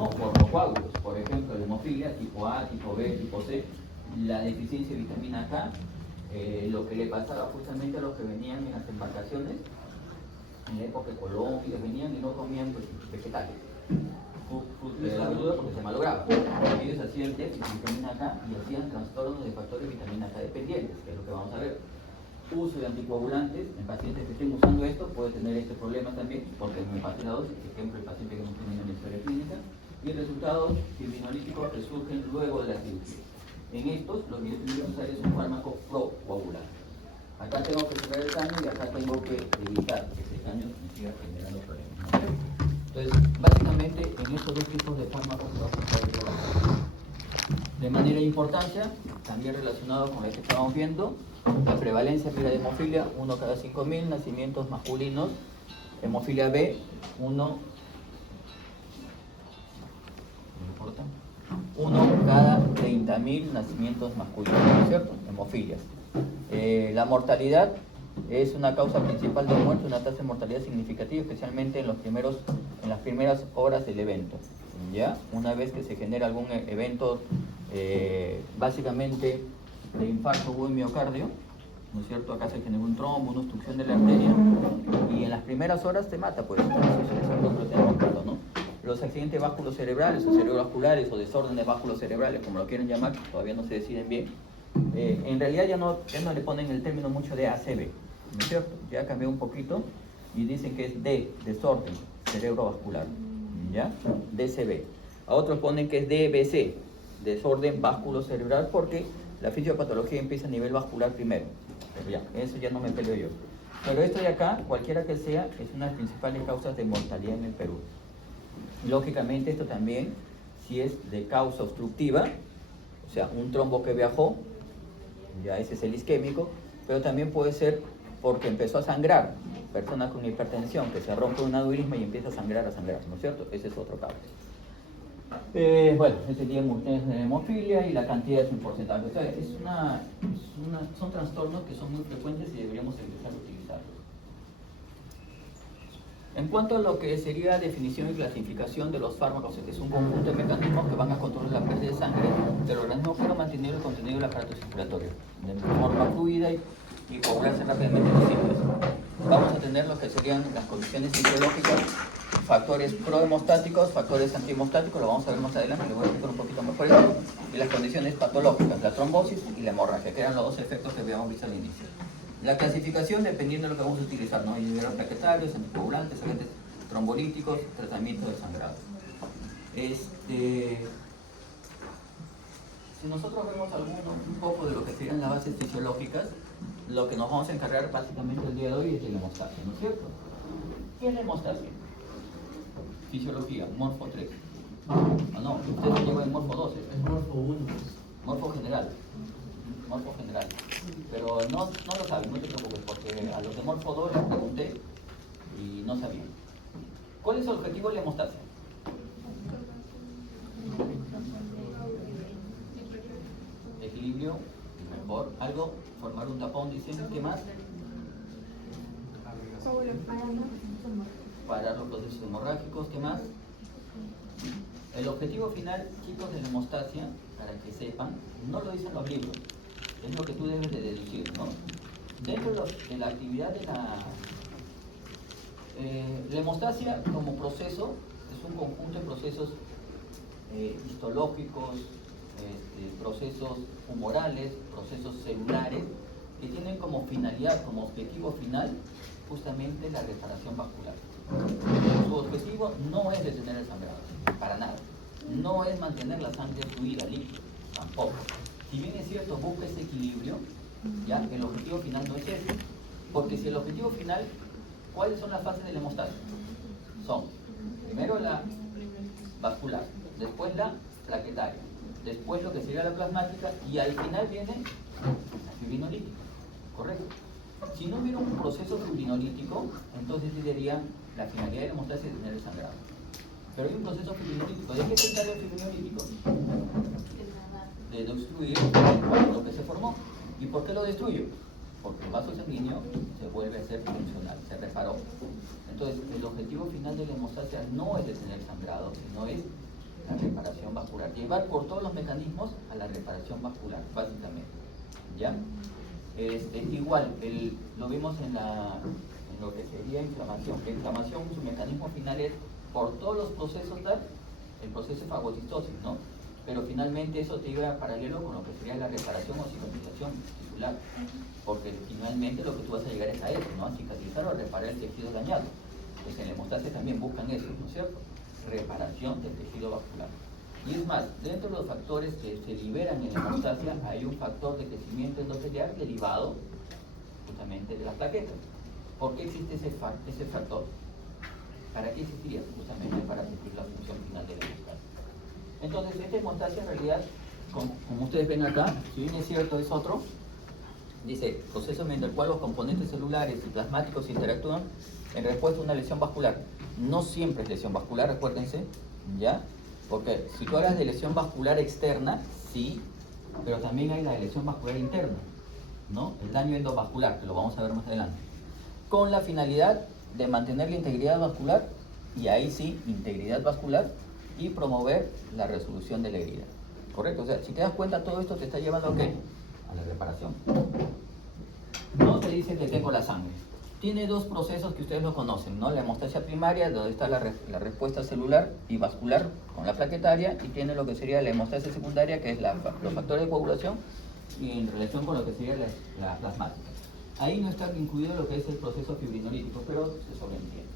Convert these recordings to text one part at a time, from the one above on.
no por los coágulos. Por ejemplo, la hemofilia tipo A, tipo B, tipo C, la deficiencia de vitamina K, lo que le pasaba justamente a los que venían en las embarcaciones en la época de Colón, y venían y no comían pues, vegetales. De la verdura porque se malograba. Ellos hacían déficit de vitamina K y hacían trastornos de factores de vitamina K dependientes, que es lo que vamos a ver. Uso de anticoagulantes en pacientes que estén usando esto puede tener este problema también, porque en el fase 2, por ejemplo, el paciente que no tiene una historia clínica, y resultados criminolíticos que surgen luego de la cirugía. En estos, lo que yo tendría que usar es un fármaco procoagulante. Acá tengo que cerrar el caño y acá tengo que evitar que ese caño me siga generando problemas. Entonces, básicamente, en estos dos tipos de fármacos se va a tratar de manera de importancia, también relacionado con el que estábamos viendo, la prevalencia de la hemofilia, 1 cada 5.000 nacimientos masculinos, hemofilia B, 1 cada 30.000 nacimientos masculinos, ¿no es cierto? Hemofilias. La mortalidad es una causa principal de muerte, una tasa de mortalidad significativa, especialmente en las primeras horas del evento. ¿Ya? Una vez que se genera algún evento, básicamente de infarto o miocardio, ¿no es cierto? Acá se genera un trombo, una obstrucción de la arteria, y en las primeras horas te mata, pues. Eso lo tenemos claro, ¿no? Los accidentes vasculocerebrales o cerebrovasculares o desórdenes vasculocerebrales, como lo quieren llamar, todavía no se deciden bien. En realidad ya no le ponen el término mucho de ACV, ¿no es cierto? Ya cambió un poquito y dicen que es D, desorden cerebrovascular, ¿ya? DCB. A otros ponen que es DBC, desorden vasculocerebral, porque la fisiopatología empieza a nivel vascular primero. Pero ya, eso ya no me peleo yo. Pero esto de acá, cualquiera que sea, es una de las principales causas de mortalidad en el Perú. Lógicamente esto también, si es de causa obstructiva, o sea, un trombo que viajó, ya ese es el isquémico, pero también puede ser porque empezó a sangrar, personas con hipertensión, que se rompe un aneurisma y empieza a sangrar, ¿no es cierto? Ese es otro causa. Bueno, ese sería hemofilia y la cantidad es un porcentaje. O sea, son trastornos que son muy frecuentes y deberíamos empezar a utilizarlos. En cuanto a lo que sería definición y clasificación de los fármacos, es un conjunto de mecanismos que van a controlar la pérdida de sangre del organismo para mantener el contenido del aparato circulatorio de forma fluida y coagularse rápidamente en los sitios. Vamos a tener lo que serían las condiciones fisiológicas, factores prohemostáticos, factores antihemostáticos, lo vamos a ver más adelante, le voy a explicar un poquito mejor esto, y las condiciones patológicas, la trombosis y la hemorragia, que eran los dos efectos que habíamos visto al inicio. La clasificación dependiendo de lo que vamos a utilizar, ¿no? Inhibidores plaquetarios, anticoagulantes, agentes trombolíticos, tratamiento del sangrado. Si nosotros vemos un poco de lo que serían las bases fisiológicas, lo que nos vamos a encargar básicamente el día de hoy es de la hemostasia, ¿no es cierto? ¿Qué es la hemostasia? Fisiología, morfo 3. No, usted se lleva en morfo 12. Es morfo 1. Morfo general. Morfo general. Pero no lo saben, no te preocupes, porque a los de morfo 2 les pregunté y no sabían. ¿Cuál es el objetivo de la hemostasia? Equilibrio, mejor. Algo, formar un tapón, dicen. ¿Qué más? Parar los procesos hemorrágicos. ¿Qué más? El objetivo final, chicos, de la hemostasia, para que sepan, no lo dicen los libros, es lo que tú debes de deducir, ¿no? Dentro de la actividad de la hemostasia como proceso es un conjunto de procesos histológicos, procesos humorales, procesos celulares, que tienen como finalidad, como objetivo final, justamente la reparación vascular. Su objetivo no es detener el sangrado, para nada. No es mantener la sangre fluida, líquida, tampoco. Si bien es cierto, busca ese equilibrio, ya el objetivo final no es ese. Porque si el objetivo final, ¿cuáles son las fases de la hemostasia? Son, primero la vascular, después la plaquetaria, después lo que sería la plasmática y al final viene la fibrinolítica, ¿correcto? Si no hubiera un proceso fibrinolítico, entonces diría la finalidad de la hemostasia es detener el sangrado. Pero hay un proceso fibrinolítico. ¿De qué se encarga el fibrinolítico? De destruir lo que se formó. ¿Y por qué lo destruye? Porque el vaso sanguíneo se vuelve a ser funcional, se reparó. Entonces, el objetivo final de la hemostasia no es detener el sangrado, sino es vascular, llevar por todos los mecanismos a la reparación vascular, básicamente. ¿Ya? Igual, lo vimos en lo que sería inflamación. La inflamación, su mecanismo final es por todos los procesos dar el proceso de fagocitosis, ¿no? Pero finalmente eso te lleva paralelo con lo que sería la reparación o cicatrización tisular, porque finalmente lo que tú vas a llegar es a eso, ¿no? A cicatrizar o a reparar el tejido dañado. Pues en la hemostasia también buscan eso, ¿no es cierto? Reparación del tejido vascular. Y es más, dentro de los factores que se liberan en la hemostasia hay un factor de crecimiento endotelial derivado justamente de las plaquetas. ¿Por qué existe ese factor? ¿Para qué existiría? Justamente para cumplir la función final de la hemostasia. Entonces, esta hemostasia en realidad, como ustedes ven acá, si bien es cierto, es otro, dice, proceso mediante el cual los componentes celulares y plasmáticos interactúan en respuesta a una lesión vascular. No siempre es lesión vascular, recuérdense, ¿ya? Porque si tú hablas de lesión vascular externa, sí, pero también hay la lesión vascular interna, ¿no? El daño endovascular, que lo vamos a ver más adelante. Con la finalidad de mantener la integridad vascular, y ahí sí, integridad vascular, y promover la resolución de la herida. ¿Correcto? O sea, si te das cuenta, todo esto te está llevando ¿a qué? A la reparación. No te dice que tengo la sangre. Tiene dos procesos que ustedes lo conocen, ¿no? La hemostasia primaria, donde está la respuesta celular y vascular con la plaquetaria, y tiene lo que sería la hemostasia secundaria, que es los factores de coagulación, y en relación con lo que sería la plasmática. Ahí no está incluido lo que es el proceso fibrinolítico, pero se sobreentiende.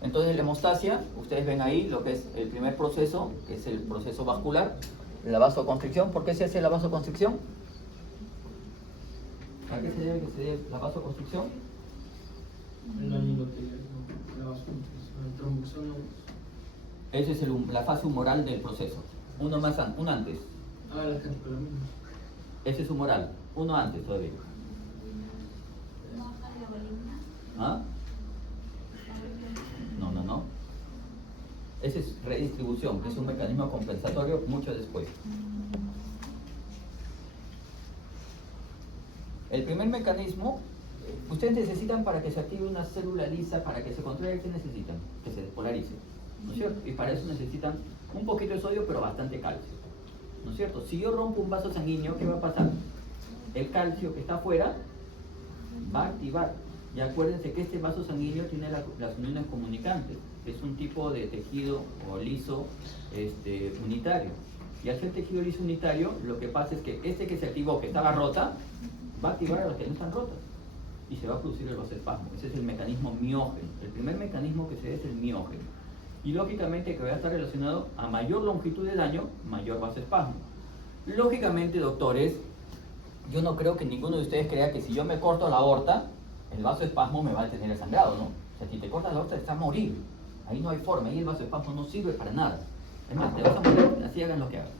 Entonces la hemostasia, ustedes ven ahí lo que es el primer proceso, que es el proceso vascular, la vasoconstricción. ¿Por qué se hace la vasoconstricción? ¿A qué se debe que se dé la vasoconstricción? El daño endotelial, la vasoconstricción, el tromboxano. Esa es la fase humoral del proceso. Uno antes. Ah, las catecolaminas. Ese es humoral. Uno antes todavía. ¿Ah? No. Ese es redistribución, que es un mecanismo compensatorio mucho después. El primer mecanismo, ustedes necesitan para que se active una célula lisa, para que se contraiga, ¿qué necesitan? Que se despolarice, ¿no es cierto? Y para eso necesitan un poquito de sodio, pero bastante calcio, ¿no es cierto? Si yo rompo un vaso sanguíneo, ¿qué va a pasar? El calcio que está afuera va a activar. Y acuérdense que este vaso sanguíneo tiene las uniones comunicantes, que es un tipo de tejido o liso unitario. Y al ser tejido liso unitario, lo que pasa es que que se activó, que estaba rota, va a activar a las que no están rotas y se va a producir el vasoespasmo. Ese es el mecanismo miógeno. El primer mecanismo que se ve es el miógeno. Y lógicamente que va a estar relacionado a mayor longitud de daño, mayor vasoespasmo. Lógicamente, doctores, yo no creo que ninguno de ustedes crea que si yo me corto la aorta, el vasoespasmo me va a detener el sangrado, ¿no? O sea, si te cortas la aorta, te vas a morir. Ahí no hay forma, ahí el vasoespasmo no sirve para nada. Es más, te vas a morir, así hagan lo que hagan.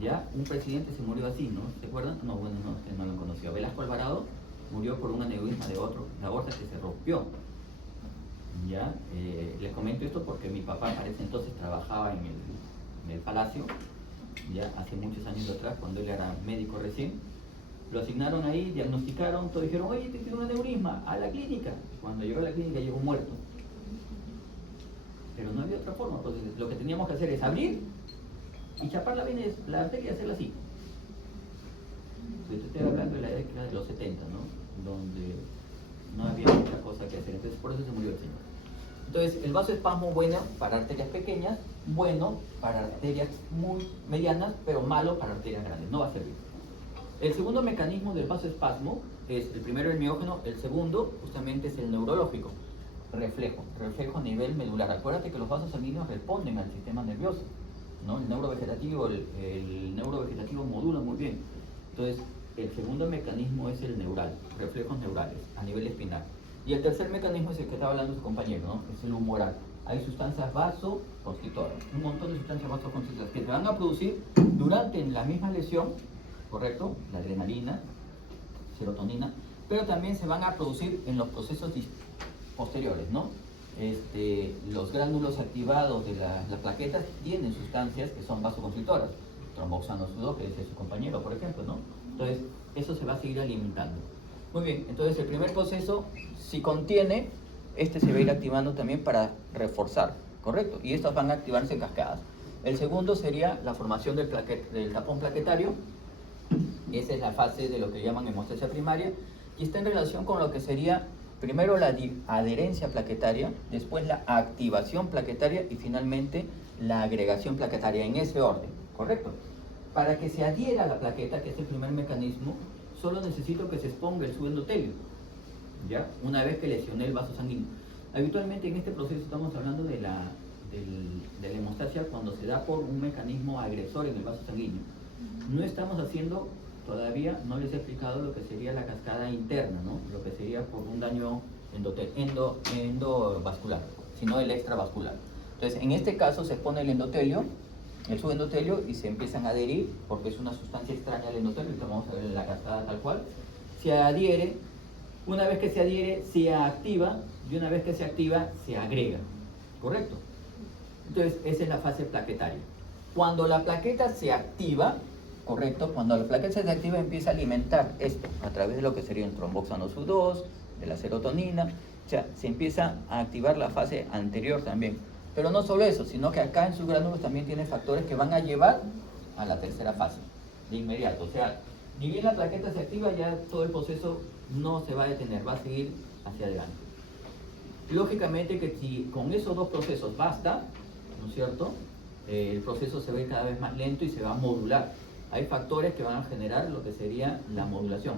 Ya, un presidente se murió así, ¿no? ¿Se acuerdan? No, bueno, no, ustedes no lo conocían. Velasco Alvarado murió por un aneurisma de la aorta que se rompió. Ya, les comento esto porque mi papá para ese entonces trabajaba en el palacio, ya hace muchos años atrás, cuando él era médico recién. Lo asignaron ahí, diagnosticaron, todos dijeron, oye, te tiene un aneurisma, a la clínica. Cuando llegó a la clínica llegó muerto. Pero no había otra forma, pues lo que teníamos que hacer es abrir y chapar la arteria y hacerla así. Yo estoy hablando de la década de los 70, ¿no? Donde no había otra cosa que hacer. Entonces por eso se murió el señor. Entonces el vasoespasmo bueno para arterias pequeñas, bueno para arterias muy medianas, pero malo para arterias grandes, no va a servir. El segundo mecanismo del vasoespasmo es, el primero el miógeno, el segundo justamente es el neurológico, reflejo a nivel medular. Acuérdate que los vasos sanguíneos responden al sistema nervioso, ¿no? El neurovegetativo modula muy bien. Entonces, el segundo mecanismo es el neural, reflejos neurales a nivel espinal. Y el tercer mecanismo es el que estaba hablando su compañero, ¿no? Es el humoral. Hay sustancias vasoconstrictoras, un montón de sustancias vasoconstrictoras que se van a producir durante la misma lesión, ¿correcto? La adrenalina, serotonina, pero también se van a producir en los procesos posteriores, ¿no? Los gránulos activados de las plaquetas tienen sustancias que son vasoconstrictoras, tromboxano sudo, que dice su compañero, por ejemplo, ¿no? Entonces, eso se va a seguir alimentando. Muy bien, entonces el primer proceso, si contiene, se va a ir activando también para reforzar correcto, y estas van a activarse en cascadas. El segundo sería la formación del tapón plaquetario. Esa es la fase de lo que llaman hemostasia primaria y está en relación con lo que sería primero la adherencia plaquetaria, después la activación plaquetaria y finalmente la agregación plaquetaria, en ese orden, ¿correcto? Para que se adhiera a la plaqueta, que es el primer mecanismo, solo necesito que se exponga el subendotelio, ¿ya? Una vez que lesioné el vaso sanguíneo. Habitualmente en este proceso estamos hablando de la hemostasia cuando se da por un mecanismo agresor en el vaso sanguíneo. No estamos haciendo, todavía no les he explicado lo que sería la cascada interna, ¿no? Lo que sería por un daño endovascular, sino el extravascular. Entonces, en este caso se pone el endotelio, el subendotelio, y se empiezan a adherir, porque es una sustancia extraña al endotelio, que vamos a ver en la cascada tal cual. Se adhiere, una vez que se adhiere, se activa, y una vez que se activa, se agrega, ¿correcto? Entonces, esa es la fase plaquetaria. Cuando la plaqueta se activa, correcto, cuando la plaqueta se activa empieza a alimentar esto a través de lo que sería el tromboxano Su2, de la serotonina, o sea, se empieza a activar la fase anterior también. Pero no solo eso, sino que acá en sus gránulos también tiene factores que van a llevar a la tercera fase, de inmediato. O sea, ni bien la plaqueta se activa, ya todo el proceso no se va a detener, va a seguir hacia adelante. Lógicamente que si con esos dos procesos basta, ¿no es cierto?, el proceso se ve cada vez más lento y se va a modular. Hay factores que van a generar lo que sería la modulación,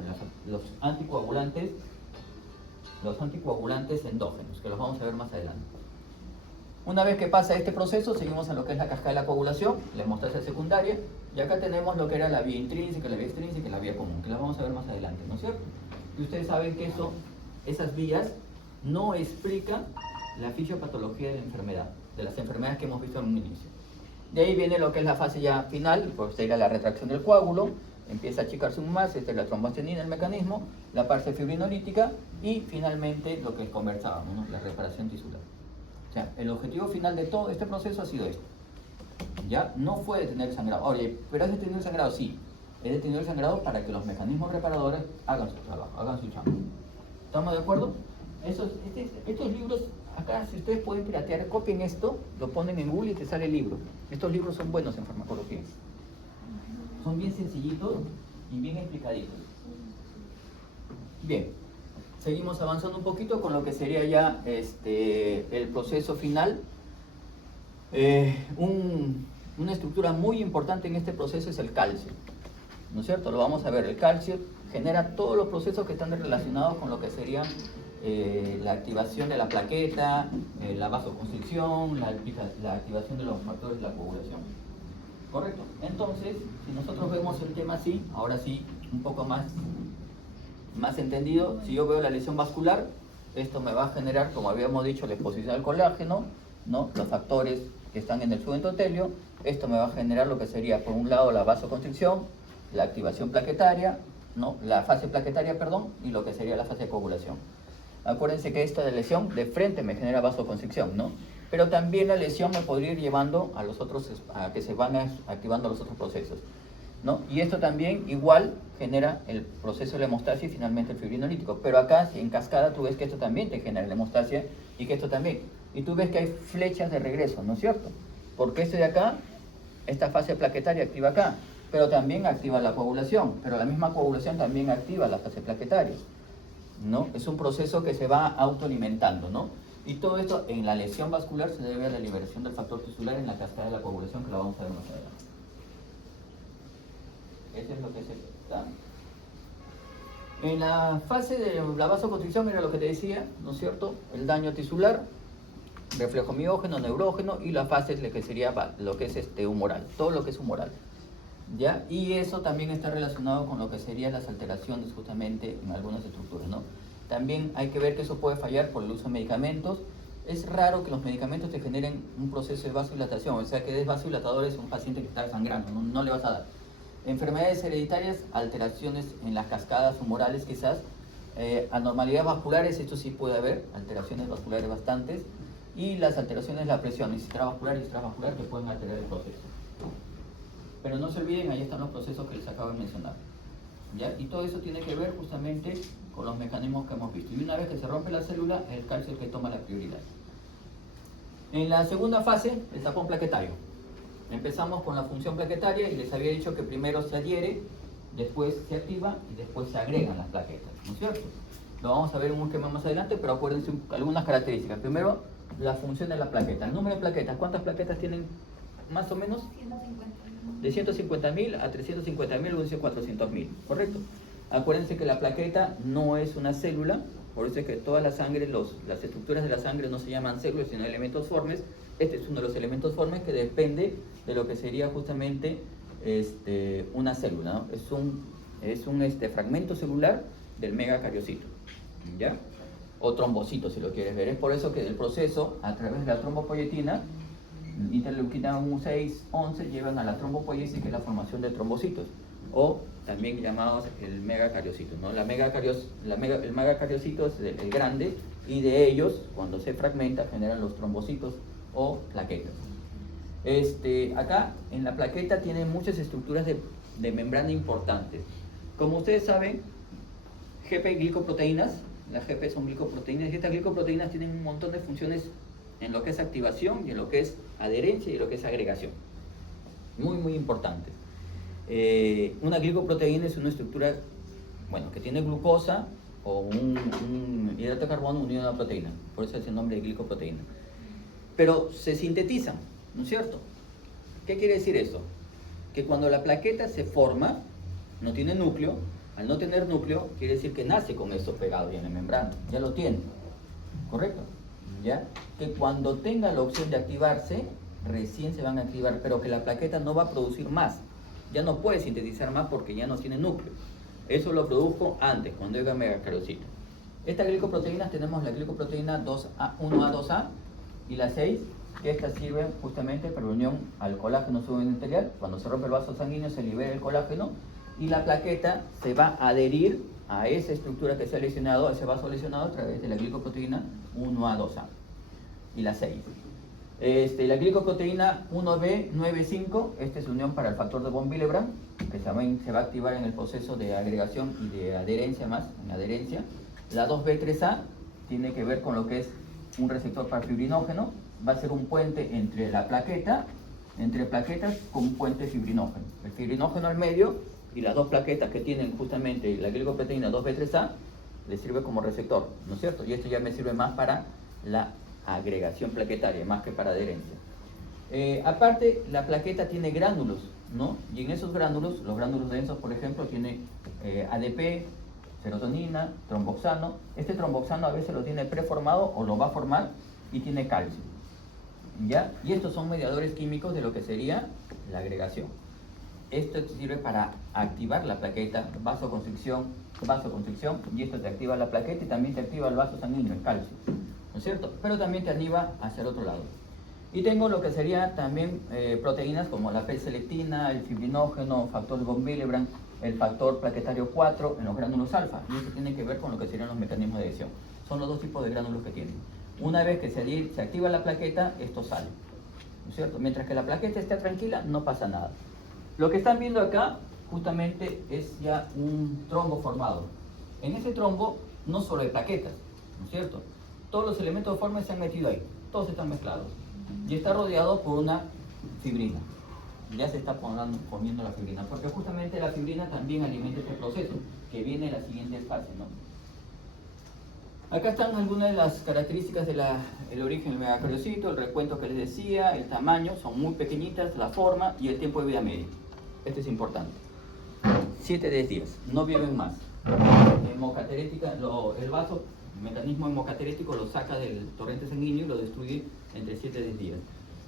los anticoagulantes endógenos, que los vamos a ver más adelante. Una vez que pasa este proceso, seguimos en lo que es la cascada de la coagulación, la hemostasia secundaria, y acá tenemos lo que era la vía intrínseca, la vía extrínseca y la vía común, que la vamos a ver más adelante, ¿no es cierto? Y ustedes saben que esas vías no explican la fisiopatología de la enfermedad, de las enfermedades que hemos visto en un inicio. De ahí viene lo que es la fase ya final, pues sería la retracción del coágulo, empieza a achicarse un más, esta es la trombostenina, el mecanismo, la parte fibrinolítica y finalmente lo que conversábamos, ¿no?, la reparación tisular. O sea, el objetivo final de todo este proceso ha sido esto. Ya no fue detener el sangrado. Oye, ¿pero has detenido el sangrado? Sí, he detenido el sangrado para que los mecanismos reparadores hagan su trabajo, hagan su chamba. ¿Estamos de acuerdo? Estos libros, acá si ustedes pueden piratear, copien esto, lo ponen en Google y te sale el libro. Estos libros son buenos en farmacología. Son bien sencillitos y bien explicaditos. Bien, seguimos avanzando un poquito con lo que sería ya el proceso final. Una estructura muy importante en este proceso es el calcio, ¿no es cierto? Lo vamos a ver. El calcio genera todos los procesos que están relacionados con lo que sería la activación de la plaqueta, la vasoconstricción, la activación de los factores de la coagulación. ¿Correcto? Entonces, si nosotros vemos el tema así, ahora sí, un poco más entendido, si yo veo la lesión vascular, esto me va a generar, como habíamos dicho, la exposición al colágeno, ¿no?, los factores que están en el subendotelio. Esto me va a generar lo que sería, por un lado, la vasoconstricción, la activación plaquetaria, ¿no?, la fase plaquetaria, perdón, y lo que sería la fase de coagulación. Acuérdense que esta lesión de frente me genera vasoconstricción, ¿no? Pero también la lesión me podría ir llevando a que se van activando los otros procesos, ¿no? Y esto también igual genera el proceso de la hemostasia y finalmente el fibrinolítico. Pero acá, en cascada, tú ves que esto también te genera la hemostasia y que esto también. Y tú ves que hay flechas de regreso, ¿no es cierto? Porque este de acá, esta fase plaquetaria activa acá, pero también activa la coagulación, pero la misma coagulación también activa la fase plaquetaria, ¿no? Es un proceso que se va autoalimentando, ¿no? Y todo esto en la lesión vascular se debe a la liberación del factor tisular en la cascada de la coagulación, que la vamos a ver más adelante. Eso es lo que se da. En la fase de la vasoconstricción era lo que te decía, ¿no es cierto? El daño tisular, reflejo miógeno, neurógeno, y la fase es lo que sería lo que es humoral, todo lo que es humoral, ¿ya? Y eso también está relacionado con lo que serían las alteraciones justamente en algunas estructuras, ¿no? También hay que ver que eso puede fallar por el uso de medicamentos. Es raro que los medicamentos te generen un proceso de vasodilatación, o sea que des vasodilatadores a un paciente que está sangrando, no le vas a dar. Enfermedades hereditarias, alteraciones en las cascadas humorales quizás, anormalidades vasculares, esto sí puede haber, alteraciones vasculares bastantes, y las alteraciones de la presión intravascular y extravascular que pueden alterar el proceso. Pero no se olviden, ahí están los procesos que les acabo de mencionar, ¿ya? Y todo eso tiene que ver justamente con los mecanismos que hemos visto. Y una vez que se rompe la célula, el calcio es el que toma la prioridad. En la segunda fase, el tapón plaquetario. Empezamos con la función plaquetaria y les había dicho que primero se adhiere, después se activa y después se agregan las plaquetas, ¿no es cierto? Lo vamos a ver en un esquema más adelante, pero acuérdense algunas características. Primero, la función de la plaqueta. El número de plaquetas, ¿cuántas plaquetas tienen más o menos? 150. De 150.000 a 350.000 o de 400.000, ¿correcto? Acuérdense que la plaqueta no es una célula, por eso es que toda la sangre, las estructuras de la sangre no se llaman células, sino elementos formes. Este es uno de los elementos formes que depende de lo que sería justamente una célula, ¿no? Es un fragmento celular del megacariocito, ¿ya? O trombocito, si lo quieres ver. Es por eso que el proceso, a través de la trombopoyetina, interleuquina 6, 11, llevan a la trombopoiesis, que es la formación de trombocitos, o también llamados el megacariocito, ¿no? El megacariocito es el grande, y de ellos, cuando se fragmenta, generan los trombocitos o plaquetas. Acá, en la plaqueta, tiene muchas estructuras de membrana importantes. Como ustedes saben, GP glicoproteínas, las GP son glicoproteínas, y estas glicoproteínas tienen un montón de funciones en lo que es activación y en lo que es adherencia y en lo que es agregación. Muy, muy importante. Una glicoproteína es una estructura, bueno, que tiene glucosa o un hidrato de carbono unido a una proteína. Por eso es el nombre de glicoproteína. Pero se sintetizan, ¿no es cierto? ¿Qué quiere decir eso? Que cuando la plaqueta se forma, no tiene núcleo. Al no tener núcleo, quiere decir que nace con eso pegado ya en la membrana. Ya lo tiene. ¿Correcto? ¿Ya? Que cuando tenga la opción de activarse, recién se van a activar, pero que la plaqueta no va a producir más. Ya no puede sintetizar más porque ya no tiene núcleo. Eso lo produjo antes, cuando era megacariocito. Estas glicoproteínas tenemos la glicoproteína 1A2A y la 6, que estas sirven justamente para la unión al colágeno subendothelial. Cuando se rompe el vaso sanguíneo se libera el colágeno y la plaqueta se va a adherir a esa estructura que se ha lesionado, a ese vaso lesionado, a través de la glicoproteína 1A2A y la 6. La glicoproteína 1B95, esta es unión para el factor de von Willebrand, que también se va a activar en el proceso de agregación y de adherencia más, en adherencia. La 2B3A tiene que ver con lo que es un receptor para fibrinógeno, va a ser un puente entre la plaqueta, entre plaquetas con un puente fibrinógeno. El fibrinógeno al medio y las dos plaquetas que tienen justamente la glicoproteína 2B3A le sirve como receptor, ¿no es cierto? Y esto ya me sirve más para la agregación plaquetaria, más que para adherencia. Aparte, la plaqueta tiene gránulos, ¿no? Y en esos gránulos, los gránulos densos, por ejemplo, tiene ADP, serotonina, tromboxano. Este tromboxano a veces lo tiene preformado o lo va a formar y tiene calcio, ¿ya? Y estos son mediadores químicos de lo que sería la agregación. Esto sirve para activar la plaqueta, vasoconstricción, y esto te activa la plaqueta y también te activa el vaso sanguíneo, el calcio, ¿no es cierto? Pero también te anima hacia el otro lado. Y tengo lo que sería también proteínas como la P-selectina, el fibrinógeno, factor de von Willebrand, el factor plaquetario 4 en los gránulos alfa. Y eso tiene que ver con lo que serían los mecanismos de adhesión. Son los dos tipos de gránulos que tienen. Una vez que se activa la plaqueta, esto sale, ¿no es cierto? Mientras que la plaqueta esté tranquila, no pasa nada. Lo que están viendo acá justamente es ya un trombo formado. En ese trombo no solo hay plaquetas, ¿no es cierto? Todos los elementos formes se han metido ahí, todos están mezclados. Y está rodeado por una fibrina. Ya se está poniendo la fibrina, porque justamente la fibrina también alimenta este proceso, que viene en la siguiente fase, ¿no? Acá están algunas de las características del origen del megacariocito, el recuento que les decía, el tamaño, son muy pequeñitas, la forma y el tiempo de vida media. Esto es importante. 7-10 días, no viven más. Hemocaterética, el vaso, el mecanismo hemocaterético lo saca del torrente sanguíneo y lo destruye entre 7-10 días.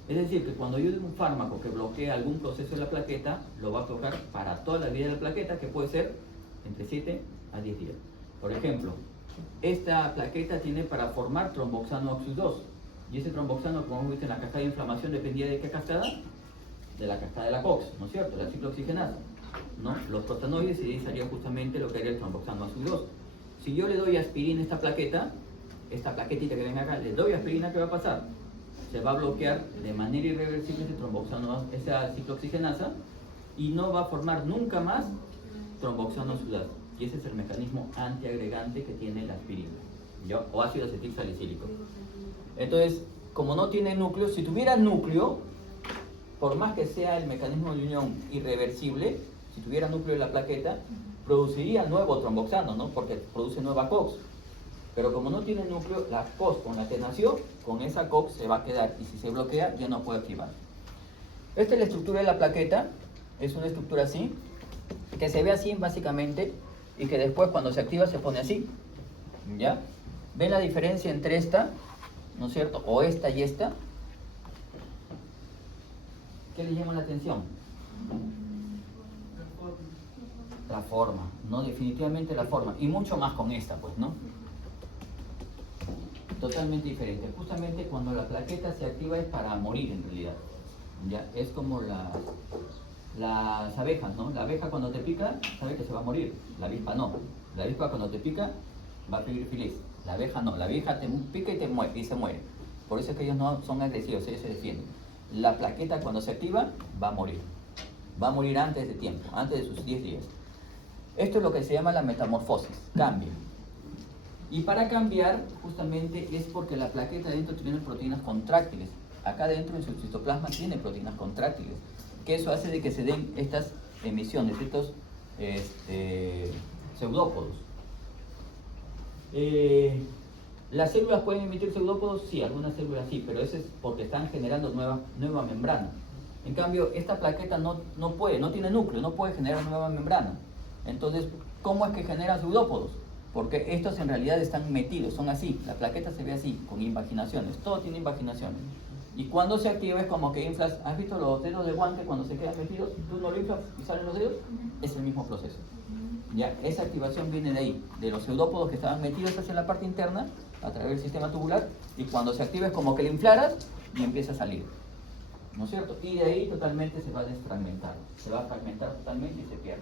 Es decir, que cuando yo doy un fármaco que bloquea algún proceso de la plaqueta, lo va a bloquear para toda la vida de la plaqueta, que puede ser entre 7 a 10 días. Por ejemplo, esta plaqueta tiene para formar tromboxano oxidus 2. Y ese tromboxano, como hemos visto en la cascada de inflamación, dependía de qué cascada? De la cascada de la COX, ¿no es cierto? La ciclooxigenasa, ¿no? Los prostanoides, y ahí salía justamente lo que era el tromboxano oxidus 2. Si yo le doy aspirina a esta plaquetita que ven acá, le doy aspirina, ¿qué va a pasar? Se va a bloquear de manera irreversible ese tromboxano, esa ciclooxigenasa, y no va a formar nunca más tromboxano oxidus 2. Y ese es el mecanismo antiagregante que tiene la aspirina, ¿yo? O ácido acetilsalicílico. Entonces, como no tiene núcleo, si tuviera núcleo, por más que sea el mecanismo de unión irreversible, si tuviera núcleo en la plaqueta, produciría nuevo tromboxano, ¿no? Porque produce nueva COX. Pero como no tiene núcleo, la COX con la que nació, con esa COX se va a quedar, y si se bloquea, ya no puede activar. Esta es la estructura de la plaqueta, es una estructura así, que se ve así básicamente, y que después cuando se activa se pone así, ¿ya? ¿Ven la diferencia entre esta, ¿no es cierto?, o esta y esta? ¿Qué le llama la atención? La forma, ¿no? Definitivamente la forma, y mucho más con esta, pues, ¿no? Totalmente diferente. Justamente cuando la plaqueta se activa es para morir en realidad, ¿ya? Es como las abejas, ¿no? La abeja cuando te pica sabe que se va a morir, la avispa no. La avispa cuando te pica va a vivir feliz, la abeja no, la abeja te pica y te muere, y se muere. Por eso es que ellos no son agresivos, ellos se defienden. La plaqueta cuando se activa va a morir antes de tiempo, antes de sus 10 días. Esto es lo que se llama la metamorfosis, cambia. Y para cambiar justamente es porque la plaqueta dentro tiene proteínas contráctiles. Acá dentro en su citoplasma tiene proteínas contráctiles, que eso hace de que se den estas emisiones, estos pseudópodos. ¿Las células pueden emitir pseudópodos? Sí, algunas células sí, pero eso es porque están generando nueva membrana. En cambio, esta plaqueta no tiene núcleo, no puede generar nueva membrana. Entonces, ¿cómo es que genera pseudópodos? Porque estos en realidad están metidos, son así, la plaqueta se ve así, con invaginaciones, todo tiene invaginaciones. Y cuando se activa es como que inflas, ¿has visto los dedos de guante cuando se quedan metidos? Tú no lo inflas y salen los dedos, es el mismo proceso. Ya, esa activación viene de ahí, de los pseudópodos que estaban metidos hacia la parte interna, a través del sistema tubular, y cuando se activa es como que le inflaras y empieza a salir, ¿no es cierto? Y de ahí totalmente se va a desfragmentar, se va a fragmentar totalmente y se pierde.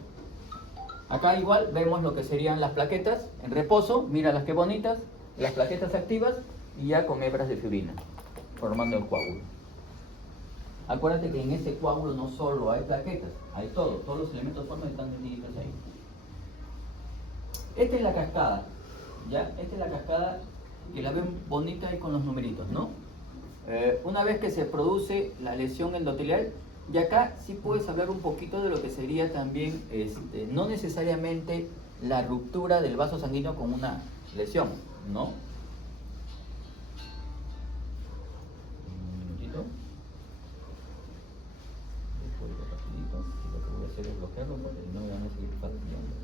Acá igual vemos lo que serían las plaquetas en reposo, mira las que bonitas, las plaquetas activas y ya con hebras de fibrina, formando el coágulo. Acuérdate que en ese coágulo no solo hay plaquetas, hay todos los elementos formas están metidos ahí. Esta es la cascada, ¿ya? Esta es la cascada que la ven bonita ahí con los numeritos, ¿no? Una vez que se produce la lesión endotelial, y acá sí puedes hablar un poquito de lo que sería también, no necesariamente la ruptura del vaso sanguíneo con una lesión, ¿no? Un minutito. Después rapidito, y lo que voy a hacer es bloquearlo porque no me van a seguir fastidiando.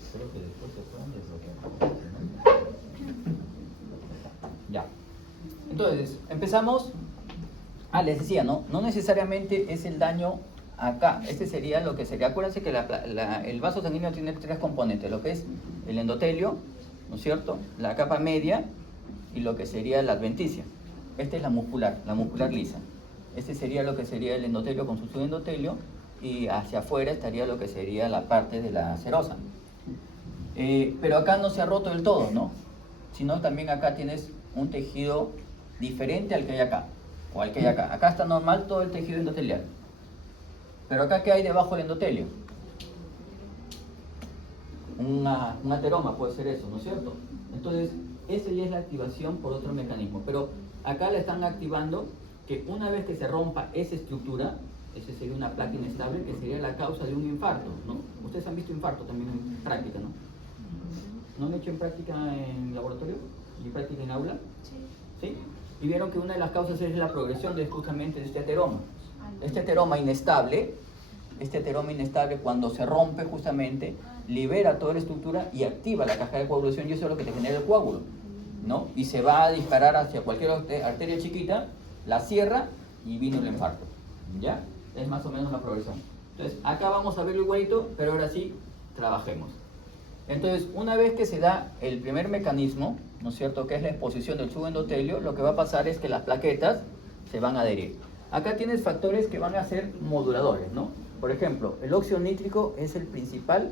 Espero que después se puedan desbloquear. Ya. Entonces, empezamos. Les decía, ¿no? No necesariamente es el daño acá. Este sería lo que sería. Acuérdense que el vaso sanguíneo tiene 3 componentes: lo que es el endotelio, ¿no es cierto?, la capa media y lo que sería la adventicia. Esta es la muscular lisa. Este sería lo que sería el endotelio con su subendotelio, y hacia afuera estaría lo que sería la parte de la serosa. Pero acá no se ha roto del todo, ¿no? Sino también acá tienes un tejido diferente al que hay acá, o al que hay acá. Acá está normal todo el tejido endotelial. Pero acá, ¿qué hay debajo del endotelio? Un ateroma puede ser eso, ¿no es cierto? Entonces, esa ya es la activación por otro mecanismo. Pero acá la están activando que una vez que se rompa esa estructura, esa sería una placa inestable que sería la causa de un infarto, ¿no? Ustedes han visto infarto también en práctica, ¿no? ¿No han hecho en práctica en laboratorio y práctica en aula? Sí. Y vieron que una de las causas es la progresión justamente de este ateroma. Este ateroma inestable, cuando se rompe justamente, libera toda la estructura y activa la caja de coagulación, y eso es lo que te genera el coágulo, ¿no? Y se va a disparar hacia cualquier arteria chiquita, la cierra y vino el infarto, ¿ya? Es más o menos la progresión. Entonces, acá vamos a ver igualito, pero ahora sí, trabajemos. Entonces, una vez que se da el primer mecanismo, ¿no es cierto?, que es la exposición del subendotelio, lo que va a pasar es que las plaquetas se van a adherir. Acá tienes factores que van a ser moduladores, ¿no? Por ejemplo, el óxido nítrico es el principal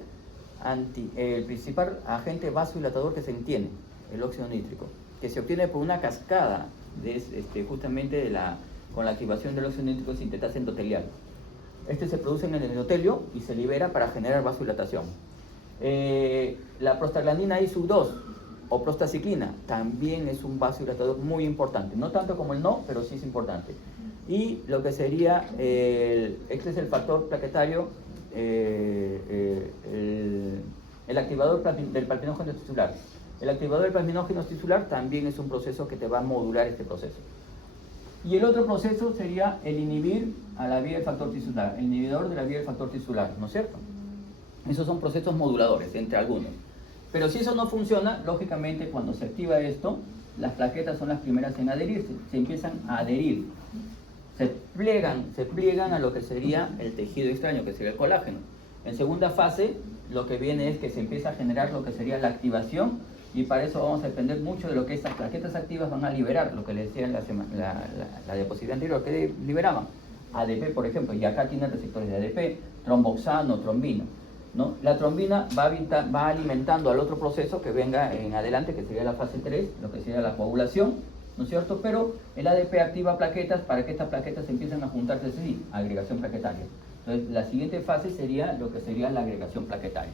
agente vasodilatador que se obtiene, el óxido nítrico, que se obtiene por una cascada justamente con la activación del óxido nítrico sintetasa endotelial. Este se produce en el endotelio y se libera para generar vasodilatación. La prostaglandina I2 o prostaciclina también es un vasodilatador muy importante, no tanto como el no, pero sí es importante. Y lo que sería, este es el factor plaquetario, el activador del platinógeno tisular. El activador del platinógeno tisular también es un proceso que te va a modular este proceso. Y el otro proceso sería el inhibir a la vía del factor tisular, el inhibidor de la vía del factor tisular, ¿no es cierto? Esos son procesos moduladores, entre algunos. Pero si eso no funciona, lógicamente cuando se activa esto, las plaquetas son las primeras en adherirse, se empiezan a adherir, se pliegan a lo que sería el tejido extraño, que sería el colágeno. En segunda fase, lo que viene es que se empieza a generar lo que sería la activación, y para eso vamos a depender mucho de lo que estas plaquetas activas van a liberar, lo que les decía en la diapositiva anterior, que liberaban ADP, por ejemplo, y acá tiene receptores de ADP, tromboxano, trombina, ¿no? La trombina va alimentando al otro proceso que venga en adelante, que sería la fase 3, lo que sería la coagulación, ¿no es cierto? Pero el ADP activa plaquetas para que estas plaquetas empiecen a juntarse así, agregación plaquetaria. Entonces, la siguiente fase sería lo que sería la agregación plaquetaria.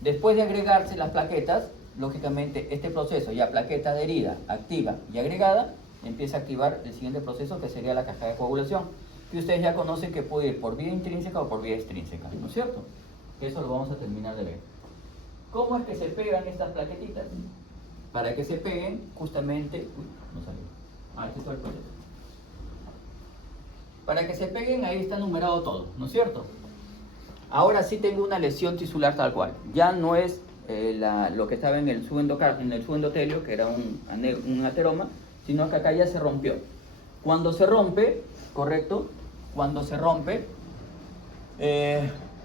Después de agregarse las plaquetas, lógicamente este proceso, ya plaqueta adherida, activa y agregada, empieza a activar el siguiente proceso, que sería la cascada de coagulación, que ustedes ya conocen que puede ir por vía intrínseca o por vía extrínseca, ¿no es cierto? Eso lo vamos a terminar de ver. ¿Cómo es que se pegan estas plaquetitas? Para que se peguen, justamente... Uy, no salió. Este es todo el proceso. Para que se peguen, ahí está numerado todo, ¿no es cierto? Ahora sí tengo una lesión tisular tal cual. Ya no es lo que estaba en el subendotelio, que era un ateroma, sino que acá ya se rompió. Cuando se rompe, ¿correcto? Cuando se rompe,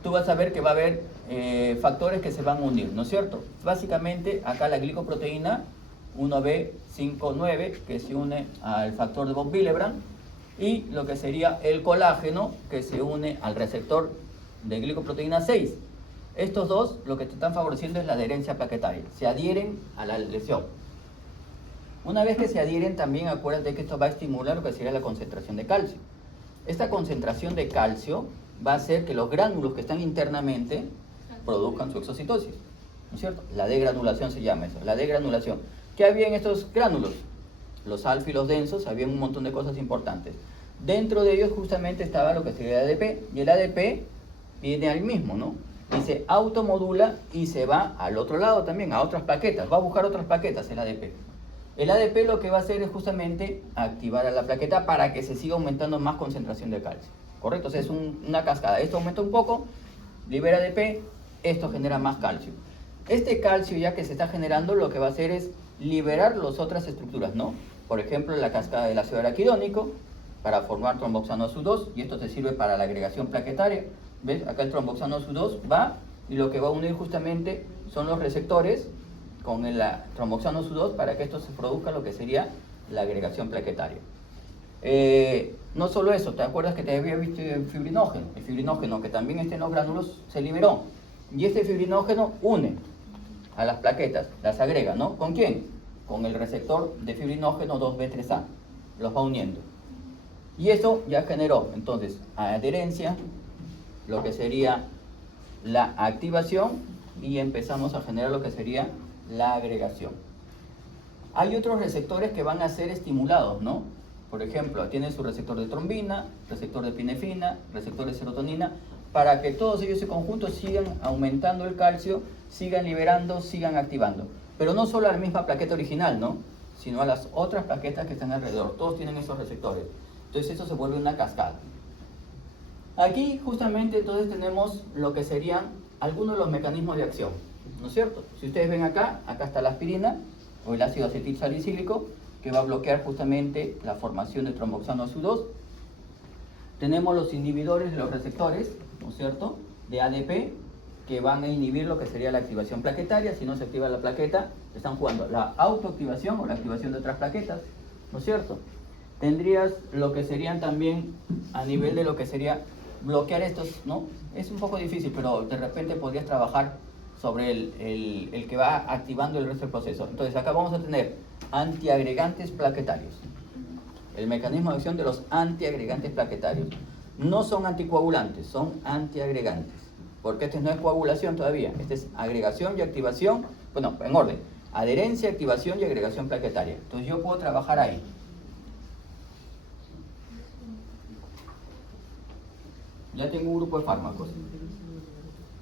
tú vas a ver que va a haber factores que se van a unir, ¿no es cierto? Básicamente, acá la glicoproteína 1B59, que se une al factor de von Willebrand, y lo que sería el colágeno, que se une al receptor de glicoproteína 6. Estos dos lo que te están favoreciendo es la adherencia plaquetaria, se adhieren a la lesión. Una vez que se adhieren, también acuérdate que esto va a estimular lo que sería la concentración de calcio. Esta concentración de calcio va a hacer que los gránulos que están internamente produzcan su exocitosis, ¿no es cierto? La degranulación se llama eso, la degranulación. ¿Qué había en estos gránulos? Los alfilos densos, había un montón de cosas importantes. Dentro de ellos justamente estaba lo que sería el ADP, y el ADP viene al mismo, ¿no? Y se automodula y se va al otro lado también, a otras plaquetas, va a buscar otras plaquetas el ADP. El ADP lo que va a hacer es justamente activar a la plaqueta para que se siga aumentando más concentración de calcio, ¿correcto? O sea, es una cascada. Esto aumenta un poco, libera ADP, esto genera más calcio. Este calcio ya que se está generando lo que va a hacer es liberar las otras estructuras, ¿no? Por ejemplo, la cascada del ácido araquidónico para formar tromboxano SU2, y esto te sirve para la agregación plaquetaria. ¿Ves? Acá el tromboxano SU2 va, y lo que va a unir justamente son los receptores con el tromboxano SU2 para que esto se produzca lo que sería la agregación plaquetaria. No solo eso, ¿te acuerdas que te había visto el fibrinógeno? El fibrinógeno que también está en los gránulos se liberó, y este fibrinógeno une a las plaquetas, las agrega, ¿no? ¿Con quién? Con el receptor de fibrinógeno 2B3A, los va uniendo. Y eso ya generó, entonces, adherencia, lo que sería la activación, y empezamos a generar lo que sería la agregación. Hay otros receptores que van a ser estimulados, ¿no? Por ejemplo, tiene su receptor de trombina, receptor de epinefrina, receptor de serotonina, para que todos ellos en conjunto sigan aumentando el calcio, sigan liberando, sigan activando. Pero no solo a la misma plaqueta original, ¿no? Sino a las otras plaquetas que están alrededor. Todos tienen esos receptores. Entonces eso se vuelve una cascada. Aquí justamente entonces tenemos lo que serían algunos de los mecanismos de acción, ¿no es cierto? Si ustedes ven acá está la aspirina o el ácido acetil salicílico, que va a bloquear justamente la formación de tromboxano SU2. Tenemos los inhibidores de los receptores, ¿no es cierto?, de ADP, que van a inhibir lo que sería la activación plaquetaria. Si no se activa la plaqueta, están jugando la autoactivación o la activación de otras plaquetas, ¿no es cierto? tendrías lo que serían también a nivel de lo que sería bloquear estos, ¿no? Es un poco difícil, pero de repente podrías trabajar sobre el que va activando el resto del proceso. Entonces acá vamos a tener antiagregantes plaquetarios. El mecanismo de acción de los antiagregantes plaquetarios. No son anticoagulantes, son antiagregantes. Porque este no es coagulación todavía, este es agregación y activación, bueno, en orden. Adherencia, activación y agregación plaquetaria. Entonces yo puedo trabajar ahí. Ya tengo un grupo de fármacos.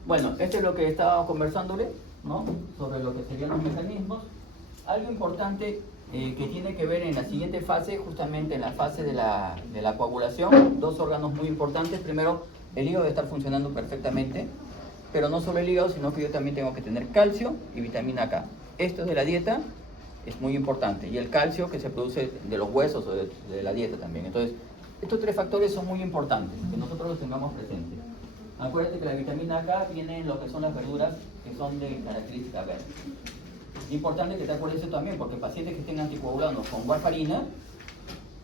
Bueno, esto es lo que estaba conversándole, ¿no? Sobre lo que serían los mecanismos. Algo importante que tiene que ver en la siguiente fase, justamente en la fase de la coagulación, dos órganos muy importantes. Primero, el hígado debe estar funcionando perfectamente, pero no solo el hígado, sino que yo también tengo que tener calcio y vitamina K. Esto de la dieta es muy importante, y el calcio que se produce de los huesos o de la dieta también. Entonces, estos tres factores son muy importantes, que nosotros los tengamos presentes. Acuérdate que la vitamina K viene en lo que son las verduras que son de característica verde. Importante que te acuerdes eso también, porque pacientes que estén anticoagulados con warfarina,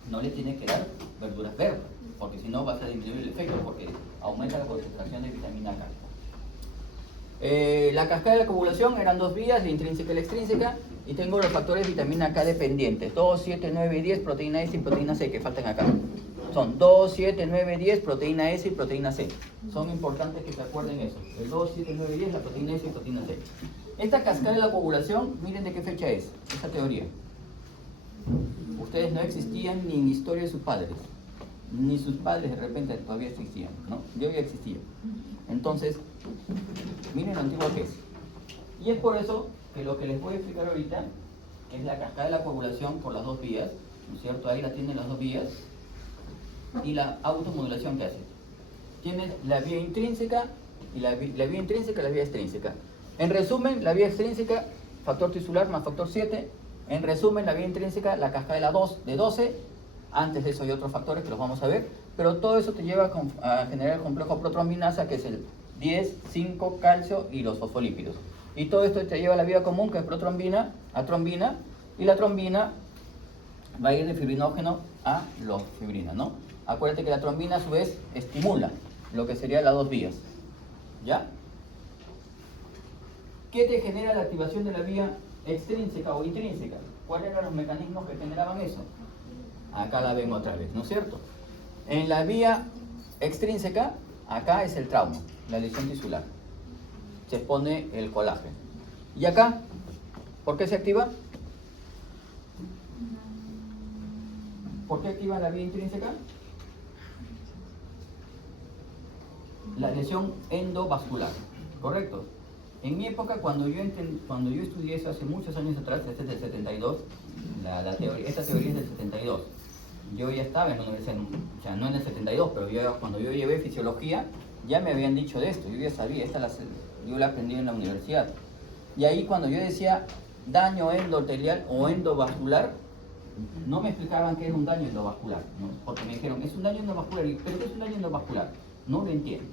no les tiene que dar verduras verdes, porque si no vas a disminuir el efecto, porque aumenta la concentración de vitamina K. La cascada de la coagulación eran dos vías, la intrínseca y la extrínseca, y tengo los factores de vitamina K dependientes, 2, 7, 9 y 10, proteína S y proteína C, que faltan acá. Son 2, 7, 9, 10, proteína S y proteína C. Son importantes que se acuerden eso. El 2, 7, 9 y 10, la proteína S y proteína C. Esta cascada de la coagulación, miren de qué fecha es, esa teoría. Ustedes no existían ni en historia de sus padres, ni sus padres de repente todavía existían, ¿no? Yo ya existía. Entonces, miren lo antiguo que es. Y es por eso que lo que les voy a explicar ahorita es la cascada de la coagulación por las dos vías, ¿no es cierto? Ahí la tienen las dos vías. Y la automodulación que hace. Tienes la vía intrínseca y la vía intrínseca y la vía extrínseca. En resumen, la vía extrínseca, factor tisular más factor 7. En resumen, la vía intrínseca, la cascada de 12. Antes de eso hay otros factores que los vamos a ver. Pero todo eso te lleva a generar el complejo protrombinasa, que es el 10, 5, calcio y los fosfolípidos. Y todo esto te lleva a la vía común, que es protrombina a trombina. Y la trombina va a ir de fibrinógeno a los fibrina, ¿no? Acuérdate que la trombina a su vez estimula lo que serían las dos vías. ¿Ya? ¿Qué te genera la activación de la vía extrínseca o intrínseca? ¿Cuáles eran los mecanismos que generaban eso? Acá la ven otra vez, ¿no es cierto? En la vía extrínseca, acá es el trauma, la lesión tisular. Se expone el colágeno. ¿Y acá? ¿Por qué se activa? ¿Por qué activa la vía intrínseca? La lesión endovascular, ¿correcto? En mi época, cuando yo estudié eso hace muchos años atrás, este es del 72, esta teoría es del 72. Yo ya estaba en la universidad, o sea, no en el 72, pero cuando yo llevé fisiología, ya me habían dicho de esto, yo ya sabía, yo la aprendí en la universidad. Y ahí cuando yo decía daño endotelial o endovascular, no me explicaban qué era un daño endovascular, ¿no? Porque me dijeron, es un daño endovascular, ¿pero qué es un daño endovascular? No lo entiendo.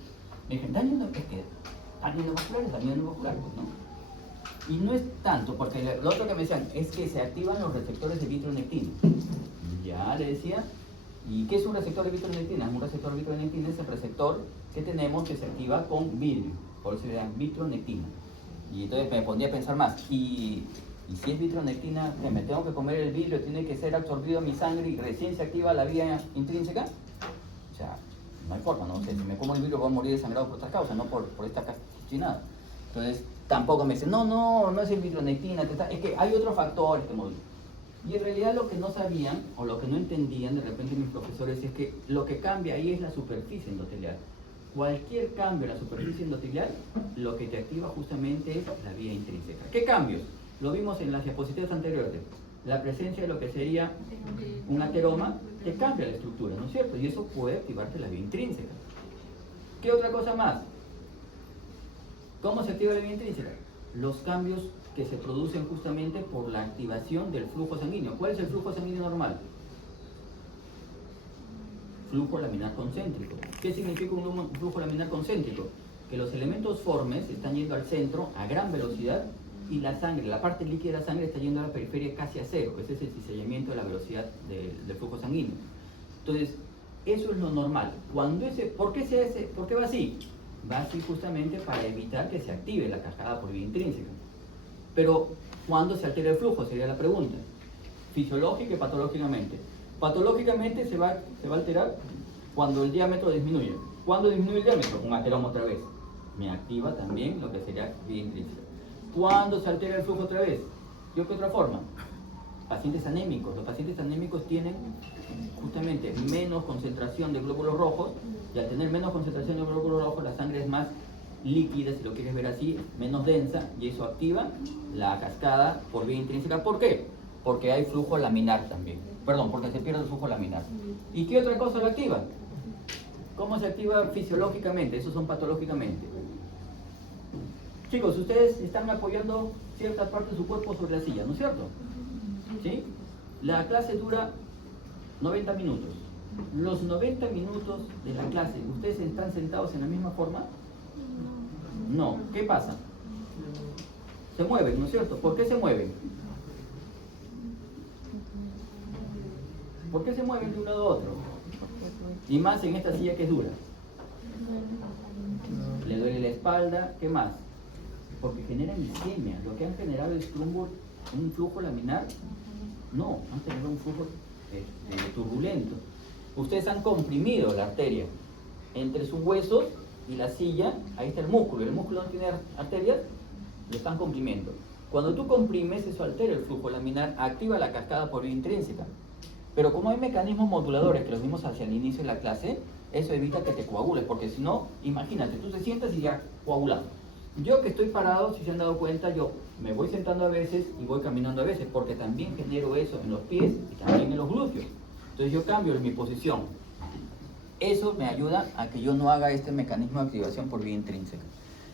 Me dijeron, daño endovascular es daño endovascular, ¿no? Y no es tanto, porque lo otro que me decían es que se activan los receptores de vitronectina. Ya le decía, ¿y qué es un receptor de vitronectina? Un receptor de vitronectina es el receptor que tenemos que se activa con vidrio, por eso se llama vitronectina. Y entonces me ponía a pensar más, y si es vitronectina, que me tengo que comer el vidrio, tiene que ser absorbido en mi sangre y recién se activa la vía intrínseca. O sea, no hay forma, ¿no? O sea, si me como el vidrio voy a morir desangrado por otras causas, no por esta cochinada. Entonces, tampoco me dicen, no es el vitronectina, es que hay otros factores que modifican. Y en realidad lo que no sabían, o lo que no entendían de repente mis profesores, es que lo que cambia ahí es la superficie endotelial. Cualquier cambio en la superficie endotelial, lo que te activa justamente es la vía intrínseca. ¿Qué cambios? Lo vimos en las diapositivas anteriores. La presencia de lo que sería un ateroma que cambia la estructura, ¿no es cierto? Y eso puede activarte la vía intrínseca. ¿Qué otra cosa más? ¿Cómo se activa la vía intrínseca? Los cambios que se producen justamente por la activación del flujo sanguíneo. ¿Cuál es el flujo sanguíneo normal? Flujo laminar concéntrico. ¿Qué significa un flujo laminar concéntrico? Que los elementos formes están yendo al centro a gran velocidad y la sangre, la parte líquida de la sangre está yendo a la periferia casi a cero. Ese es el cizallamiento de la velocidad del flujo sanguíneo. Entonces, eso es lo normal. ¿Por qué va así? Va así justamente para evitar que se active la cascada por vía intrínseca. Pero, ¿cuándo se altera el flujo? Sería la pregunta. Fisiológica y patológicamente. Patológicamente se va a alterar cuando el diámetro disminuye. ¿Cuándo disminuye el diámetro? Un ateroma otra vez. Me activa también lo que sería vía intrínseca. ¿Cuándo se altera el flujo otra vez? ¿De qué otra forma? Pacientes anémicos. Los pacientes anémicos tienen justamente menos concentración de glóbulos rojos, y al tener menos concentración de glóbulos rojos, la sangre es más líquida, si lo quieres ver así, menos densa, y eso activa la cascada por vía intrínseca. ¿Por qué? Porque hay flujo laminar también. Perdón, porque se pierde el flujo laminar. ¿Y qué otra cosa lo activa? ¿Cómo se activa fisiológicamente? Eso son patológicamente. Chicos, ustedes están apoyando cierta parte de su cuerpo sobre la silla, ¿no es cierto? ¿Sí? La clase dura 90 minutos. Los 90 minutos de la clase, ¿ustedes están sentados en la misma forma? No. ¿Qué pasa? Se mueven, ¿no es cierto? ¿Por qué se mueven? ¿Por qué se mueven de un lado a otro? Y más en esta silla que es dura. Le duele la espalda, ¿qué más? Porque generan isquemia. Lo que han generado es un flujo laminar. No, han generado un flujo turbulento. Ustedes han comprimido la arteria entre sus huesos y la silla. Ahí está el músculo no tiene arterias, lo están comprimiendo. Cuando tú comprimes, eso altera el flujo laminar, activa la cascada por vía intrínseca. Pero como hay mecanismos moduladores que los vimos hacia el inicio de la clase, eso evita que te coagules, porque si no, imagínate, tú te sientas y ya coagulado. Yo que estoy parado, si se han dado cuenta, yo me voy sentando a veces y voy caminando a veces, porque también genero eso en los pies y también en los glúteos. Entonces yo cambio en mi posición. Eso me ayuda a que yo no haga este mecanismo de activación por vía intrínseca.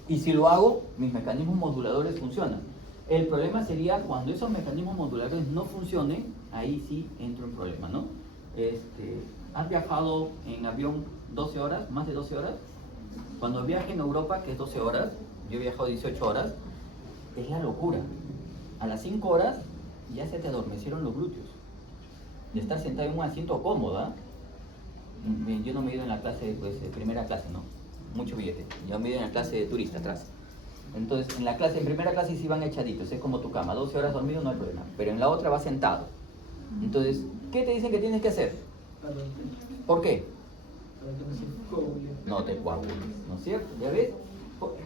Y si lo hago, mis mecanismos moduladores funcionan. El problema sería cuando esos mecanismos moduladores no funcionen, ahí sí entro en problema, ¿no? ¿Has viajado en avión 12 horas, más de 12 horas? Cuando viaje en Europa, que es 12 horas, yo he viajado 18 horas, es la locura. A las 5 horas ya se te adormecieron los glúteos. De estar sentado en un asiento cómodo. Yo no me he ido en la clase, primera clase, ¿no? Mucho billete. Yo me he ido en la clase de turista atrás. Entonces, en primera clase sí van echaditos, es como tu cama, 12 horas dormido no hay problema. Pero en la otra vas sentado. Entonces, ¿qué te dicen que tienes que hacer? ¿Por qué? Para que no se coagule. No te coagules, ¿no es cierto? ¿Ya ves?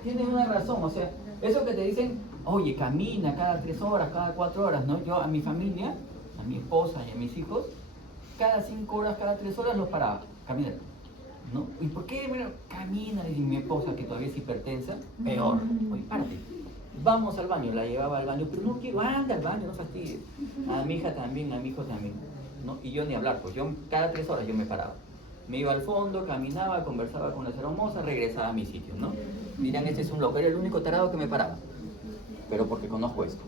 Tienes una razón, o sea, eso que te dicen, oye, camina cada 3 horas, cada 4 horas, ¿no? Yo a mi familia, a mi esposa y a mis hijos, cada 5 horas, cada 3 horas los paraba, caminar, ¿no? ¿Y por qué? Bueno, camina, y mi esposa, que todavía es hipertensa, peor, oye, párate, vamos al baño, la llevaba al baño, pero no quiero, anda al baño, no fastidies, a mi hija también, a mi hijo también, ¿no? Y yo ni hablar, pues yo cada 3 horas yo me paraba. Me iba al fondo, caminaba, conversaba con las hermosas, regresaba a mi sitio, ¿no? Dirán, este es un loco, era el único tarado que me paraba. Pero porque conozco esto.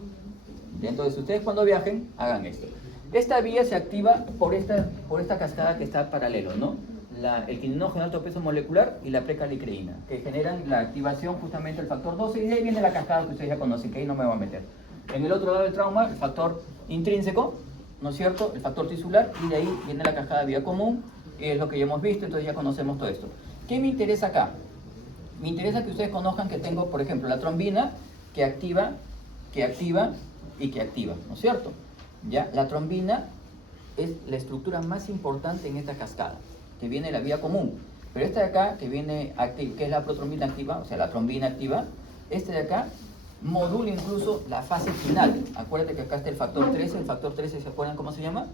Entonces, ustedes cuando viajen, hagan esto. Esta vía se activa por esta cascada que está paralelo, ¿no? El quininógeno de alto peso molecular y la precalicreína, que generan la activación justamente del factor 12, y de ahí viene la cascada que ustedes ya conocen, que ahí no me voy a meter. En el otro lado del trauma, el factor intrínseco, ¿no es cierto? El factor tisular, y de ahí viene la cascada de vía común, que es lo que ya hemos visto, entonces ya conocemos todo esto. ¿Qué me interesa acá? Me interesa que ustedes conozcan que tengo, por ejemplo, la trombina que activa, y que activa, ¿no es cierto? Ya, la trombina es la estructura más importante en esta cascada, que viene de la vía común. Pero esta de acá, que es la protrombina activa, o sea, la trombina activa, este de acá modula incluso la fase final. Acuérdate que acá está el factor 13, ¿se acuerdan cómo se llama?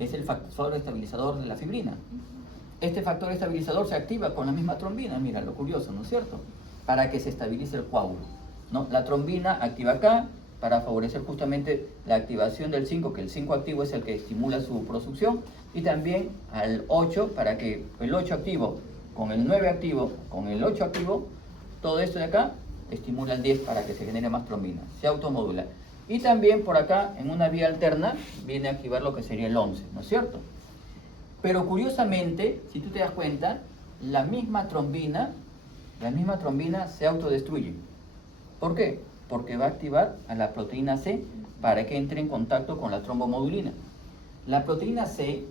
Es el factor estabilizador de la fibrina. Este factor estabilizador se activa con la misma trombina, mira lo curioso, ¿no es cierto? Para que se estabilice el coágulo, ¿no? La trombina activa acá para favorecer justamente la activación del 5, que el 5 activo es el que estimula su producción, y también al 8 para que el 8 activo con el 9 activo, con el 8 activo, todo esto de acá estimula el 10 para que se genere más trombina, se automodula. Y también por acá, en una vía alterna, viene a activar lo que sería el 11, ¿no es cierto? Pero curiosamente, si tú te das cuenta, la misma trombina se autodestruye. ¿Por qué? porque va a activar a la proteína C para que entre en contacto con la trombomodulina. La proteína C,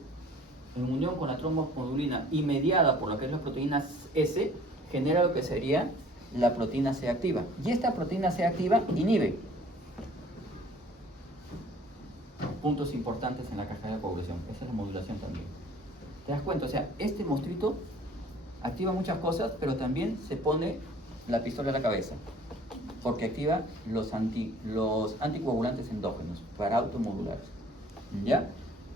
en unión con la trombomodulina y mediada por lo que es la proteína S, genera lo que sería la proteína C activa. Y esta proteína C activa inhibe puntos importantes en la caja de coagulación. Esa es la modulación también. ¿Te das cuenta? O sea, este monstruito activa muchas cosas, pero también se pone la pistola a la cabeza, porque activa los anticoagulantes endógenos para automodular. ¿Ya?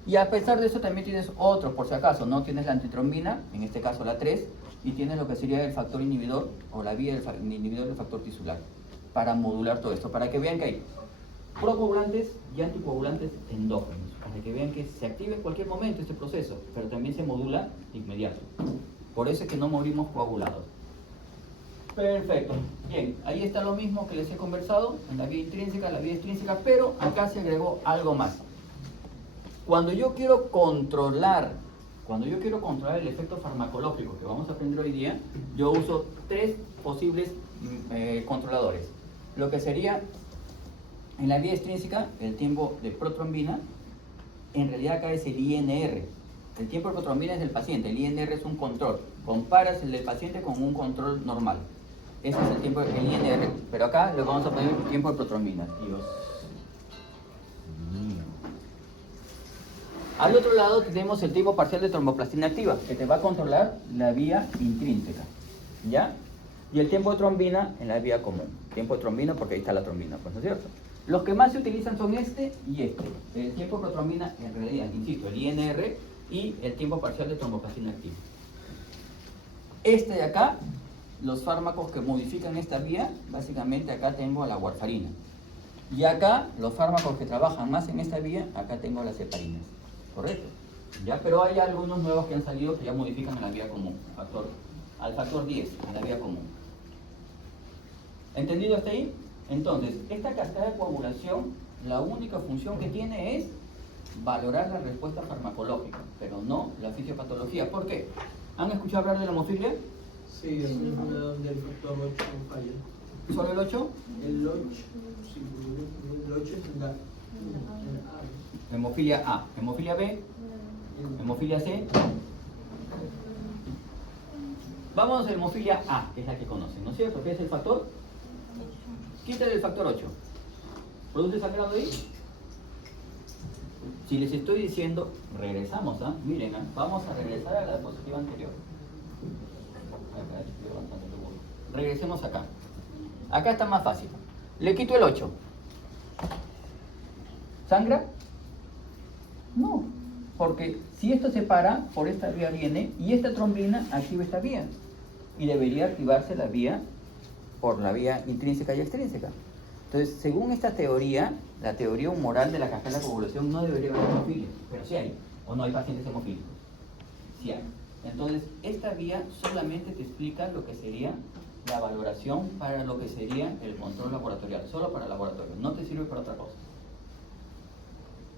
Y a pesar de eso también tienes otro, por si acaso, ¿no? Tienes la antitrombina, en este caso la 3, y tienes lo que sería el factor inhibidor, o la vía del inhibidor del factor tisular, para modular todo esto, para que vean que hay procoagulantes y anticoagulantes endógenos, para que vean que se activa en cualquier momento este proceso, pero también se modula de inmediato. Por eso es que no morimos coagulados. Perfecto. Bien, ahí está lo mismo que les he conversado, en la vía intrínseca, la vía extrínseca, pero acá se agregó algo más. Cuando yo quiero controlar el efecto farmacológico que vamos a aprender hoy día, yo uso 3 posibles controladores. Lo que sería, en la vía extrínseca, el tiempo de protrombina, en realidad acá es el INR. El tiempo de protrombina es del paciente, el INR es un control. Comparas el del paciente con un control normal. Ese es el tiempo del INR, pero acá le vamos a poner el tiempo de protrombina. Dios mío. Al otro lado tenemos el tiempo parcial de tromboplastina activa, que te va a controlar la vía intrínseca, ¿ya? Y el tiempo de trombina en la vía común. Tiempo de trombina porque ahí está la trombina, pues, ¿no es cierto? Los que más se utilizan son este y este. El tiempo de protrombina, en realidad, insisto, el INR y el tiempo parcial de tromboplastina activa. Este de acá, los fármacos que modifican esta vía, básicamente acá tengo a la warfarina. Y acá, los fármacos que trabajan más en esta vía, acá tengo las heparinas. ¿Correcto? ¿Ya? Pero hay algunos nuevos que han salido que ya modifican en la vía común, al factor 10, en la vía común. ¿Entendido hasta ahí? Entonces, esta cascada de coagulación, la única función que tiene es valorar la respuesta farmacológica, pero no la fisiopatología. ¿Por qué? ¿Han escuchado hablar de la hemofilia? Sí, es una donde el factor 8 falla. ¿Solo el 8? El 8, sí, el 8 es la A. Hemofilia A. Hemofilia B. Hemofilia C. Vamos a hemofilia A, que es la que conocen, ¿no es cierto? ¿Qué es el factor? Quítale el factor 8. ¿Produce sangrado ahí? Si les estoy diciendo, regresamos, ¿ah? Miren, vamos a regresar a la diapositiva anterior. Acá estoy bastante seguro. Regresemos acá. Acá está más fácil. Le quito el 8. ¿Sangra? No, porque si esto se para, por esta vía viene y esta trombina activa esta vía. Y debería activarse la vía por la vía intrínseca y extrínseca. Entonces, según esta teoría, la teoría humoral de la caja de la coagulación, no debería haber hemofilia, pero sí hay, o no hay pacientes hemofílicos. Sí hay. Entonces, esta vía solamente te explica lo que sería la valoración para lo que sería el control laboratorial, solo para el laboratorio, no te sirve para otra cosa.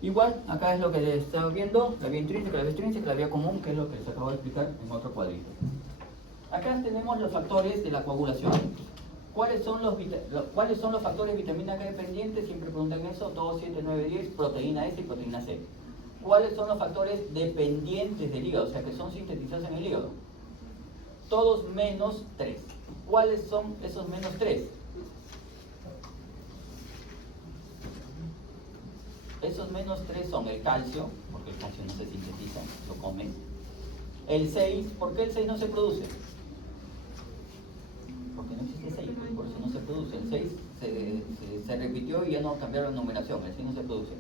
Igual, acá es lo que les estamos viendo, la vía intrínseca, la vía extrínseca, la vía común, que es lo que les acabo de explicar en otro cuadrito. Acá tenemos los factores de la coagulación. ¿Cuáles son los factores de vitamina K dependientes? Siempre preguntan eso, 2, 7, 9, 10, proteína S y proteína C. ¿Cuáles son los factores dependientes del hígado? O sea, que son sintetizados en el hígado. Todos menos 3. ¿Cuáles son esos menos 3? Esos menos 3 son el calcio, porque el calcio no se sintetiza, lo comen. El 6, ¿por qué el 6 no se produce? Porque no existe 6, pues por eso no se produce. El 6 se repitió y ya no cambiaron la numeración, el 6 no se produce.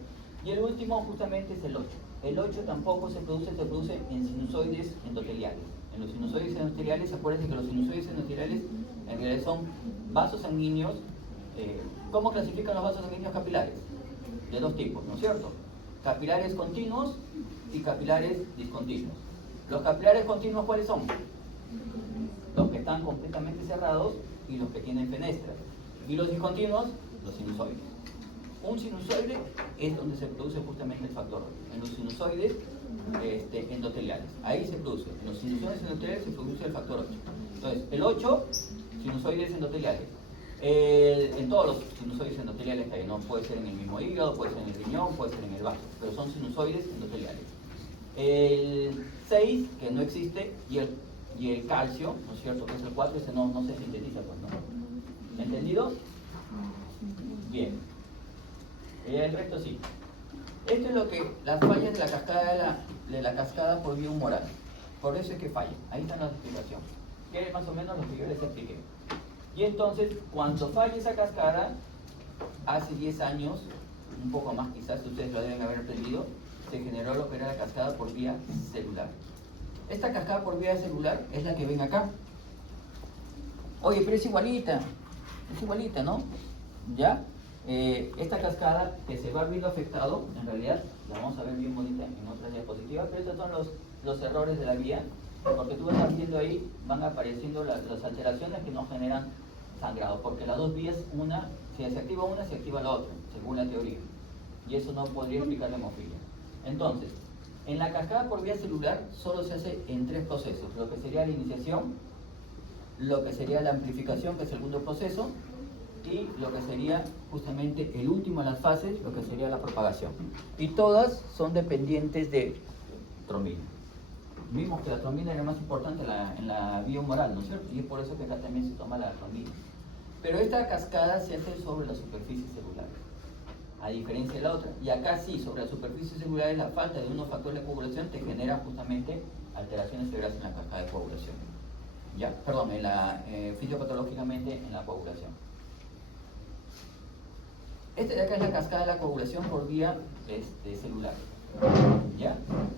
Y el último justamente es el 8. El 8 tampoco se produce en sinusoides endoteliales. En los sinusoides endoteliales, acuérdense que los sinusoides endoteliales en realidad son vasos sanguíneos. ¿Cómo clasifican los vasos sanguíneos capilares? De dos tipos, ¿no es cierto? Capilares continuos y capilares discontinuos. Los capilares continuos, ¿cuáles son? Los que están completamente cerrados y los que tienen fenestras. Y los discontinuos, los sinusoides. Un sinusoide es donde se produce justamente el factor 8. En los sinusoides endoteliales. Ahí se produce. En los sinusoides endoteliales se produce el factor 8. Entonces, el 8, sinusoides endoteliales. En todos los sinusoides endoteliales que hay, ¿no? Puede ser en el mismo hígado, puede ser en el riñón, puede ser en el vaso, pero son sinusoides endoteliales. El 6, que no existe, y el calcio, ¿no es cierto?, que es el 4, ese no se sintetiza, pues, ¿no? ¿Entendido? Bien. El resto sí. Esto es lo que, las fallas de la cascada por vía humoral. Por eso es que falla. Ahí está la explicación. Que es más o menos lo que yo les expliqué. Y entonces, cuando falla esa cascada, hace 10 años, un poco más quizás, ustedes lo deben haber aprendido, se generó lo que era la cascada por vía celular. Esta cascada por vía celular es la que ven acá. Oye, pero es igualita, ¿no? ¿Ya? Esta cascada que se va viendo afectado, en realidad, la vamos a ver bien bonita en otras diapositivas, pero estos son los errores de la vía, porque tú vas viendo ahí, van apareciendo las alteraciones que nos generan sangrado, porque las dos vías, si se activa una, se activa la otra, según la teoría, y eso no podría explicar la hemofilia. Entonces, en la cascada por vía celular solo se hace en 3 procesos, lo que sería la iniciación, lo que sería la amplificación, que es el segundo proceso, y lo que sería justamente el último en las fases, lo que sería la propagación. Y todas son dependientes de trombina. Vimos que la trombina era más importante en la vía humoral, ¿no es cierto? Y es por eso que acá también se toma la trombina. Pero esta cascada se hace sobre la superficie celular, a diferencia de la otra. Y acá sí, sobre la superficie celular, la falta de unos factores de coagulación te genera justamente alteraciones severas en la cascada de coagulación. ¿Ya? Perdón, fisiopatológicamente en la coagulación. Esta de acá es la cascada de la coagulación por vía celular. ¿Ya?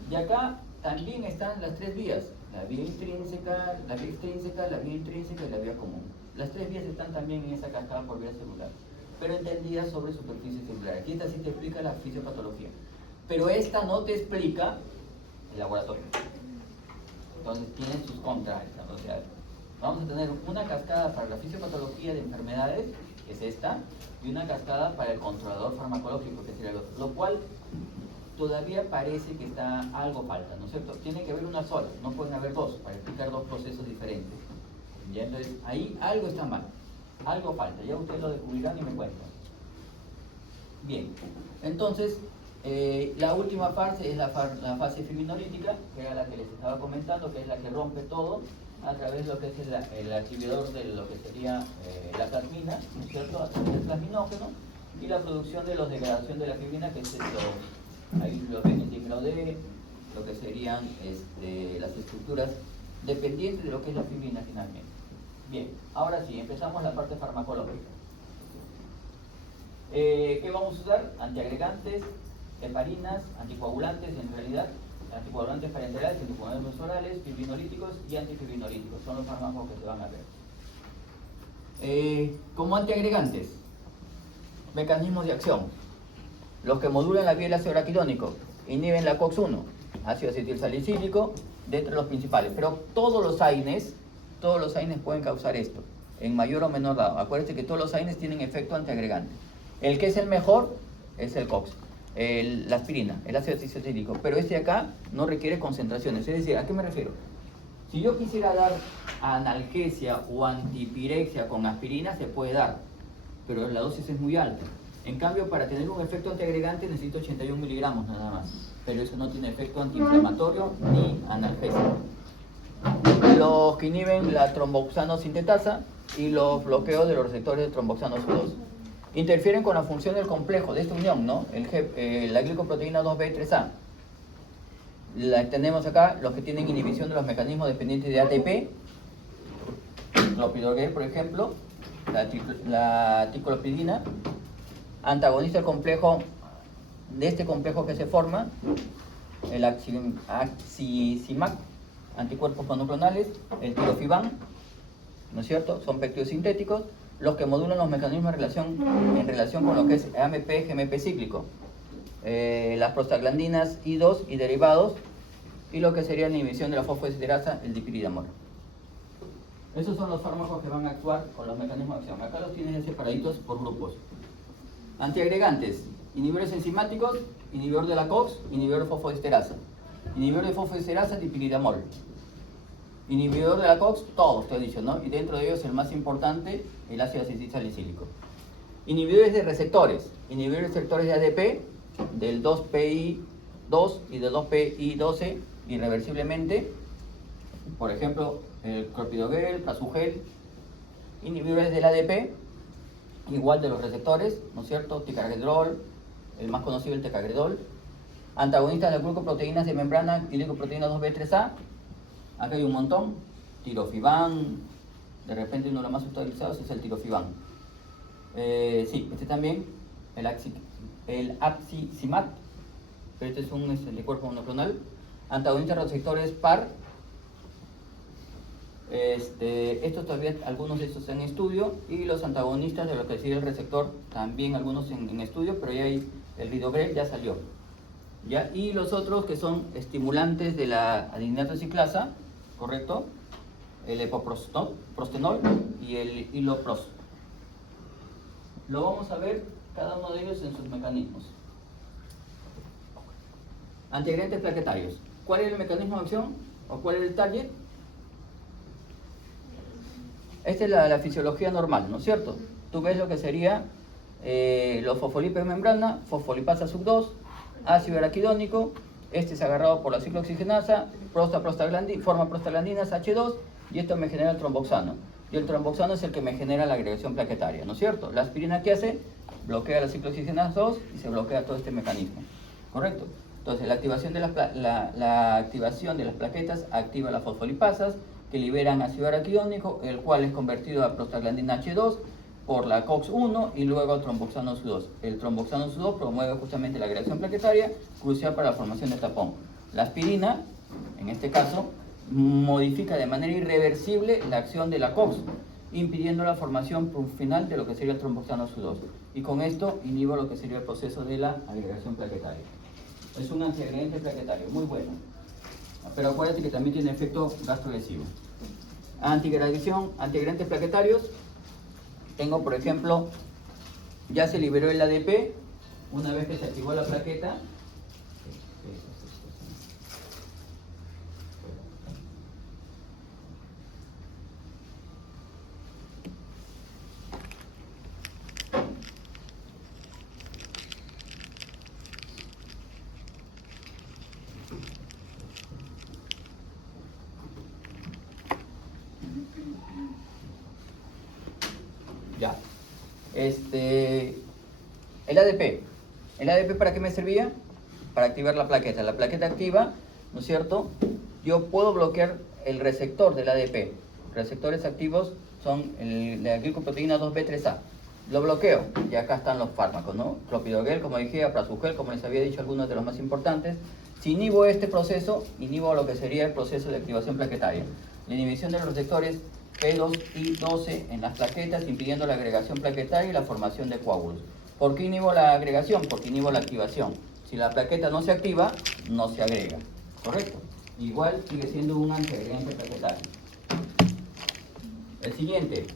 Y acá también están las 3 vías, la vía intrínseca, la vía extrínseca, la vía intrínseca y la vía común. Las 3 vías están también en esa cascada por vía celular, pero entendidas sobre superficie celular. Aquí esta sí te explica la fisiopatología, pero esta no te explica el laboratorio. Entonces tiene sus contras. O sea, vamos a tener una cascada para la fisiopatología de enfermedades, que es esta, y una cascada para el controlador farmacológico, que sería el otro, lo cual todavía parece que está algo falta, ¿no es cierto? Tiene que haber una sola, no pueden haber dos, para explicar 2 procesos diferentes. ¿Ya? Entonces, ahí algo está mal, algo falta, ya ustedes lo descubrirán y me cuentan. Bien, entonces, la última fase es la fase fibrinolítica, que era la que les estaba comentando, que es la que rompe todo a través de lo que es el activador de lo que sería la plasmina, ¿no es cierto? A través del plasminógeno, y la producción de la degradación de la fibrina, que es ahí lo ven el dímero D, lo que serían las estructuras dependientes de lo que es la fibrina finalmente. Bien, ahora sí, empezamos la parte farmacológica. ¿Qué vamos a usar? Antiagregantes, heparinas, anticoagulantes, en realidad, anticoagulantes parenterales, anticoagulantes orales, fibrinolíticos y antifibrinolíticos. Son los fármacos que se van a ver. Como antiagregantes, mecanismos de acción. Los que modulan la vía del ácido araquidónico, inhiben la COX-1, ácido acetilsalicílico, de entre los principales. Pero todos los AINES pueden causar esto, en mayor o menor grado. Acuérdense que todos los AINES tienen efecto antiagregante. El que es el mejor es el COX, la aspirina, el ácido acetilsalicílico. Pero este de acá no requiere concentraciones. Es decir, ¿a qué me refiero? Si yo quisiera dar analgesia o antipirexia con aspirina, se puede dar, pero la dosis es muy alta. En cambio, para tener un efecto antiagregante necesito 81 miligramos nada más, pero eso no tiene efecto antiinflamatorio ni analgésico. Los que inhiben la tromboxano sintetasa y los bloqueos de los receptores de tromboxano C2 interfieren con la función del complejo de esta unión, ¿no? La glicoproteína 2B3A. Tenemos acá los que tienen inhibición de los mecanismos dependientes de ATP, clopidogrel, por ejemplo, la ticlopidina, antagonista del complejo, de este complejo que se forma, el axicimac, anticuerpos monoclonales, el tirofiban, ¿no es cierto? Son péptidos sintéticos, los que modulan los mecanismos en relación con lo que es AMP, GMP cíclico, las prostaglandinas I2 y derivados, y lo que sería la inhibición de la fosfodiesterasa, el dipiridamol. Esos son los fármacos que van a actuar con los mecanismos de acción. Acá los tienes separaditos por grupos. Antiagregantes, inhibidores enzimáticos, inhibidor de la COX, inhibidor de fosfodiesterasa. Inhibidor de fosfodiesterasa, dipiridamol. Inhibidor de la COX, todos te he dicho, ¿no? Y dentro de ellos el más importante, el ácido acetil salicílico. Inhibidores de receptores. Inhibidores de receptores de ADP, del 2PI2 y del 2PI12, irreversiblemente. Por ejemplo, el clopidogrel, prasugrel. Inhibidores del ADP, igual de los receptores, ¿no es cierto? Ticagrelol, el más conocido el tecagrelol. Antagonistas de glucoproteínas de membrana y glicoproteína 2B3A. Acá hay un montón. Tirofiban, de repente uno de los más utilizados es el tirofiban. Sí, este también, el apsisimab, pero este es un anticuerpo monoclonal. Antagonistas de receptores PAR. Estos todavía, algunos de estos en estudio, y los antagonistas de lo que sería el receptor, también algunos en estudio, pero ya hay el ridogrel, ya salió. ¿Ya? Y los otros que son estimulantes de la adeninato ciclasa, ¿correcto? El epoprostenol y el hilopros. Lo vamos a ver cada uno de ellos en sus mecanismos. Antiagregantes plaquetarios. ¿Cuál es el mecanismo de acción? ¿O cuál es el target? Esta es la fisiología normal, ¿no es cierto? Tú ves lo que sería los fosfolípidos de membrana, fosfolipasa sub 2, ácido araquidónico, este es agarrado por la ciclooxigenasa, forma prostaglandinas H2, y esto me genera el tromboxano. Y el tromboxano es el que me genera la agregación plaquetaria, ¿no es cierto? La aspirina, ¿qué hace? Bloquea la ciclooxigenasa 2 y se bloquea todo este mecanismo, ¿correcto? Entonces, la activación de las plaquetas activa las fosfolipasas, que liberan ácido araquidónico, el cual es convertido a prostaglandina H2 por la COX-1 y luego al tromboxano SU2. El tromboxano SU2 promueve justamente la agregación plaquetaria, crucial para la formación de tapón. La aspirina, en este caso, modifica de manera irreversible la acción de la COX, impidiendo la formación final de lo que sería el tromboxano SU2. Y con esto inhibo lo que sería el proceso de la agregación plaquetaria. Es un antiagregante plaquetario, muy bueno. Pero acuérdate que también tiene efecto gastrolesivo. Antiagregantes plaquetarios. Tengo, por ejemplo, ya se liberó el ADP, una vez que se activó la plaqueta. Ya. El ADP. ¿El ADP para qué me servía? Para activar la plaqueta. La plaqueta activa, ¿no es cierto? Yo puedo bloquear el receptor del ADP. Receptores activos son la glicoproteína 2B3A. Lo bloqueo y acá están los fármacos, ¿no? Clopidogrel, como dije, prasugrel, como les había dicho, algunos de los más importantes. Si inhibo este proceso, inhibo lo que sería el proceso de activación plaquetaria. La inhibición de los receptores P2 y 12 en las plaquetas, impidiendo la agregación plaquetaria y la formación de coágulos. ¿Por qué inhibo la agregación? Porque inhibo la activación. Si la plaqueta no se activa, no se agrega. ¿Correcto? Igual sigue siendo un antiagregante plaquetario. El siguiente.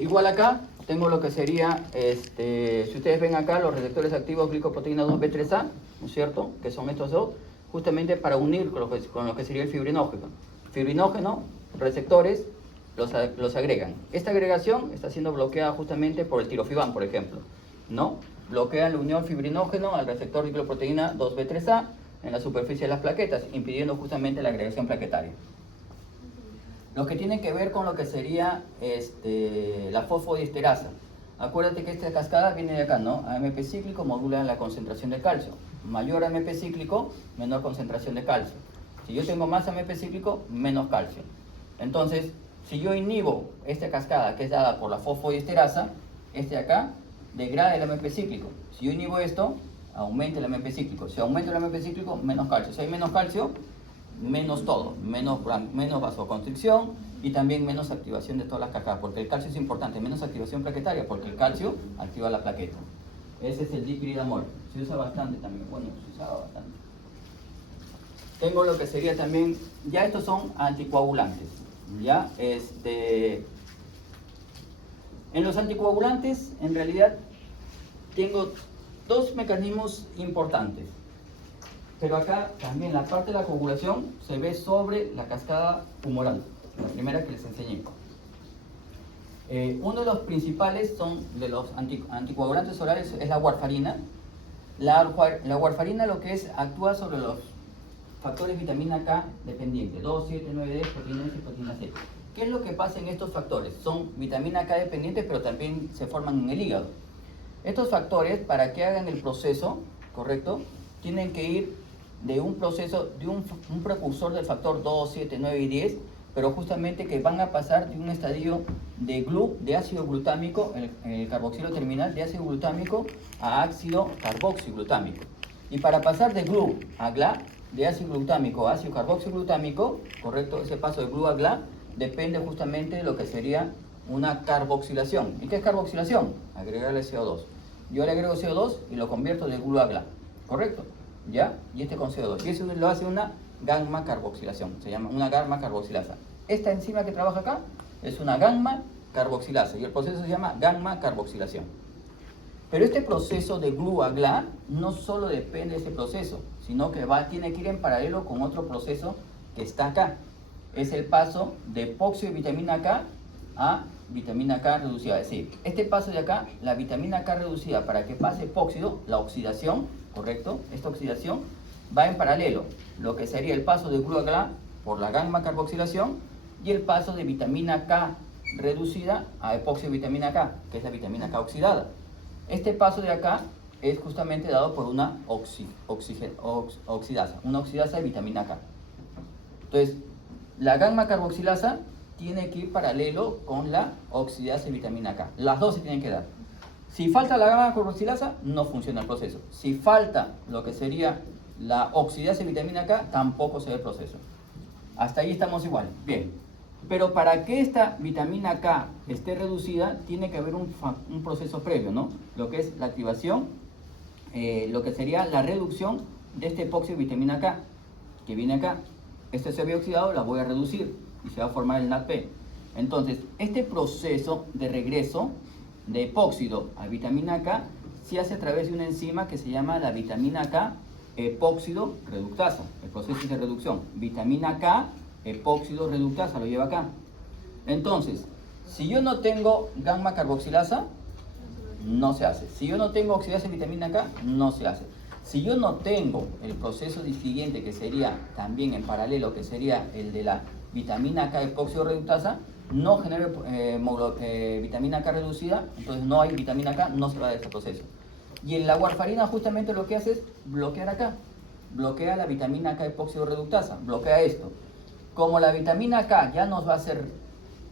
Igual acá tengo lo que sería, si ustedes ven acá, los receptores activos glicoproteína 2B3A, ¿no es cierto? Que son estos dos, justamente para unir con lo que sería el fibrinógeno. Fibrinógeno, receptores, los agregan. Esta agregación está siendo bloqueada justamente por el tirofiban, por ejemplo, ¿no? Bloquea la unión fibrinógeno al receptor de glicoproteína 2B3A en la superficie de las plaquetas, impidiendo justamente la agregación plaquetaria. Lo que tiene que ver con lo que sería la fosfodiesterasa. Acuérdate que esta cascada viene de acá, ¿no? AMP cíclico modula la concentración de calcio. Mayor AMP cíclico, menor concentración de calcio. Si yo tengo más AMP cíclico, menos calcio. Entonces, si yo inhibo esta cascada que es dada por la fosfodiesterasa, de acá degrada el AMP cíclico. Si yo inhibo esto, aumenta el AMP cíclico. Si aumenta el AMP cíclico, menos calcio. Si hay menos calcio, menos todo, menos vasoconstricción y también menos activación de todas las cascadas, porque el calcio es importante, menos activación plaquetaria, porque el calcio activa la plaqueta. Ese es el dipiridamol, se usa bastante también, bueno, se usaba bastante. Tengo lo que sería también, ya estos son anticoagulantes, ya, en los anticoagulantes, en realidad, tengo dos mecanismos importantes. pero acá también la parte de la coagulación se ve sobre la cascada humoral, la primera que les enseñé. Uno de los principales de los anticoagulantes orales es la warfarina. La warfarina lo que es, actúa sobre los factores vitamina K dependientes, 2, 7, 9, 10, proteína S y proteína C. ¿Qué es lo que pasa en estos factores? Son vitamina K dependientes, pero también se forman en el hígado. Estos factores, para que hagan el proceso, ¿correcto?, tienen que ir de un proceso, de un precursor del factor 2, 7, 9 y 10, pero justamente que van a pasar de un estadio de ácido glutámico, el carboxilo terminal, de ácido glutámico a ácido carboxiglutámico. Y para pasar de GLU a GLA, de ácido glutámico a ácido carboxiglutámico, ¿correcto?, ese paso de GLU a GLA depende justamente de lo que sería una carboxilación. ¿Y qué es carboxilación? Agregarle CO2. Yo le agrego CO2 y lo convierto de GLU a GLA, ¿correcto? ¿Ya? Y este con CO2. Y eso lo hace una gamma carboxilación. Se llama una gamma carboxilasa. Esta enzima que trabaja acá es una gamma carboxilasa y el proceso se llama gamma carboxilación. Pero este proceso de GLU a GLA no solo depende de ese proceso, sino que tiene que ir en paralelo con otro proceso que está acá. Es el paso de epóxido de vitamina K a vitamina K reducida. Es decir, este paso de acá, la vitamina K reducida, para que pase epóxido, la oxidación, ¿correcto? Esta oxidación va en paralelo, lo que sería el paso de GLU a GLA por la gamma carboxilación y el paso de vitamina K reducida a epóxido de vitamina K, que es la vitamina K oxidada. Este paso de acá es justamente dado por una oxidasa, una oxidasa de vitamina K. Entonces, la gamma carboxilasa tiene que ir paralelo con la oxidasa de vitamina K. Las dos se tienen que dar. Si falta la gamma carboxilasa, no funciona el proceso. Si falta lo que sería la oxidasa de vitamina K, tampoco se ve el proceso. Hasta ahí estamos igual. Bien. Pero para que esta vitamina K esté reducida, tiene que haber un proceso previo, ¿no? Lo que es la activación, lo que sería la reducción de este epóxido de vitamina K, que viene acá. Este se había oxidado, la voy a reducir y se va a formar el NADP. Entonces, este proceso de regreso de epóxido a vitamina K se hace a través de una enzima que se llama la vitamina K epóxido reductasa. El proceso es de reducción. Vitamina K epóxido reductasa, lo lleva acá. Entonces, si yo no tengo gamma carboxilasa, no se hace. Si yo no tengo oxidasa de vitamina K, no se hace. Si yo no tengo el proceso siguiente, que sería también en paralelo, que sería el de la vitamina K epóxido reductasa, no genera vitamina K reducida, entonces no hay vitamina K, no se va a dar este proceso. Y en la warfarina justamente lo que hace es bloquear acá, bloquea la vitamina K epóxido reductasa, bloquea esto. Como la vitamina K ya no va a ser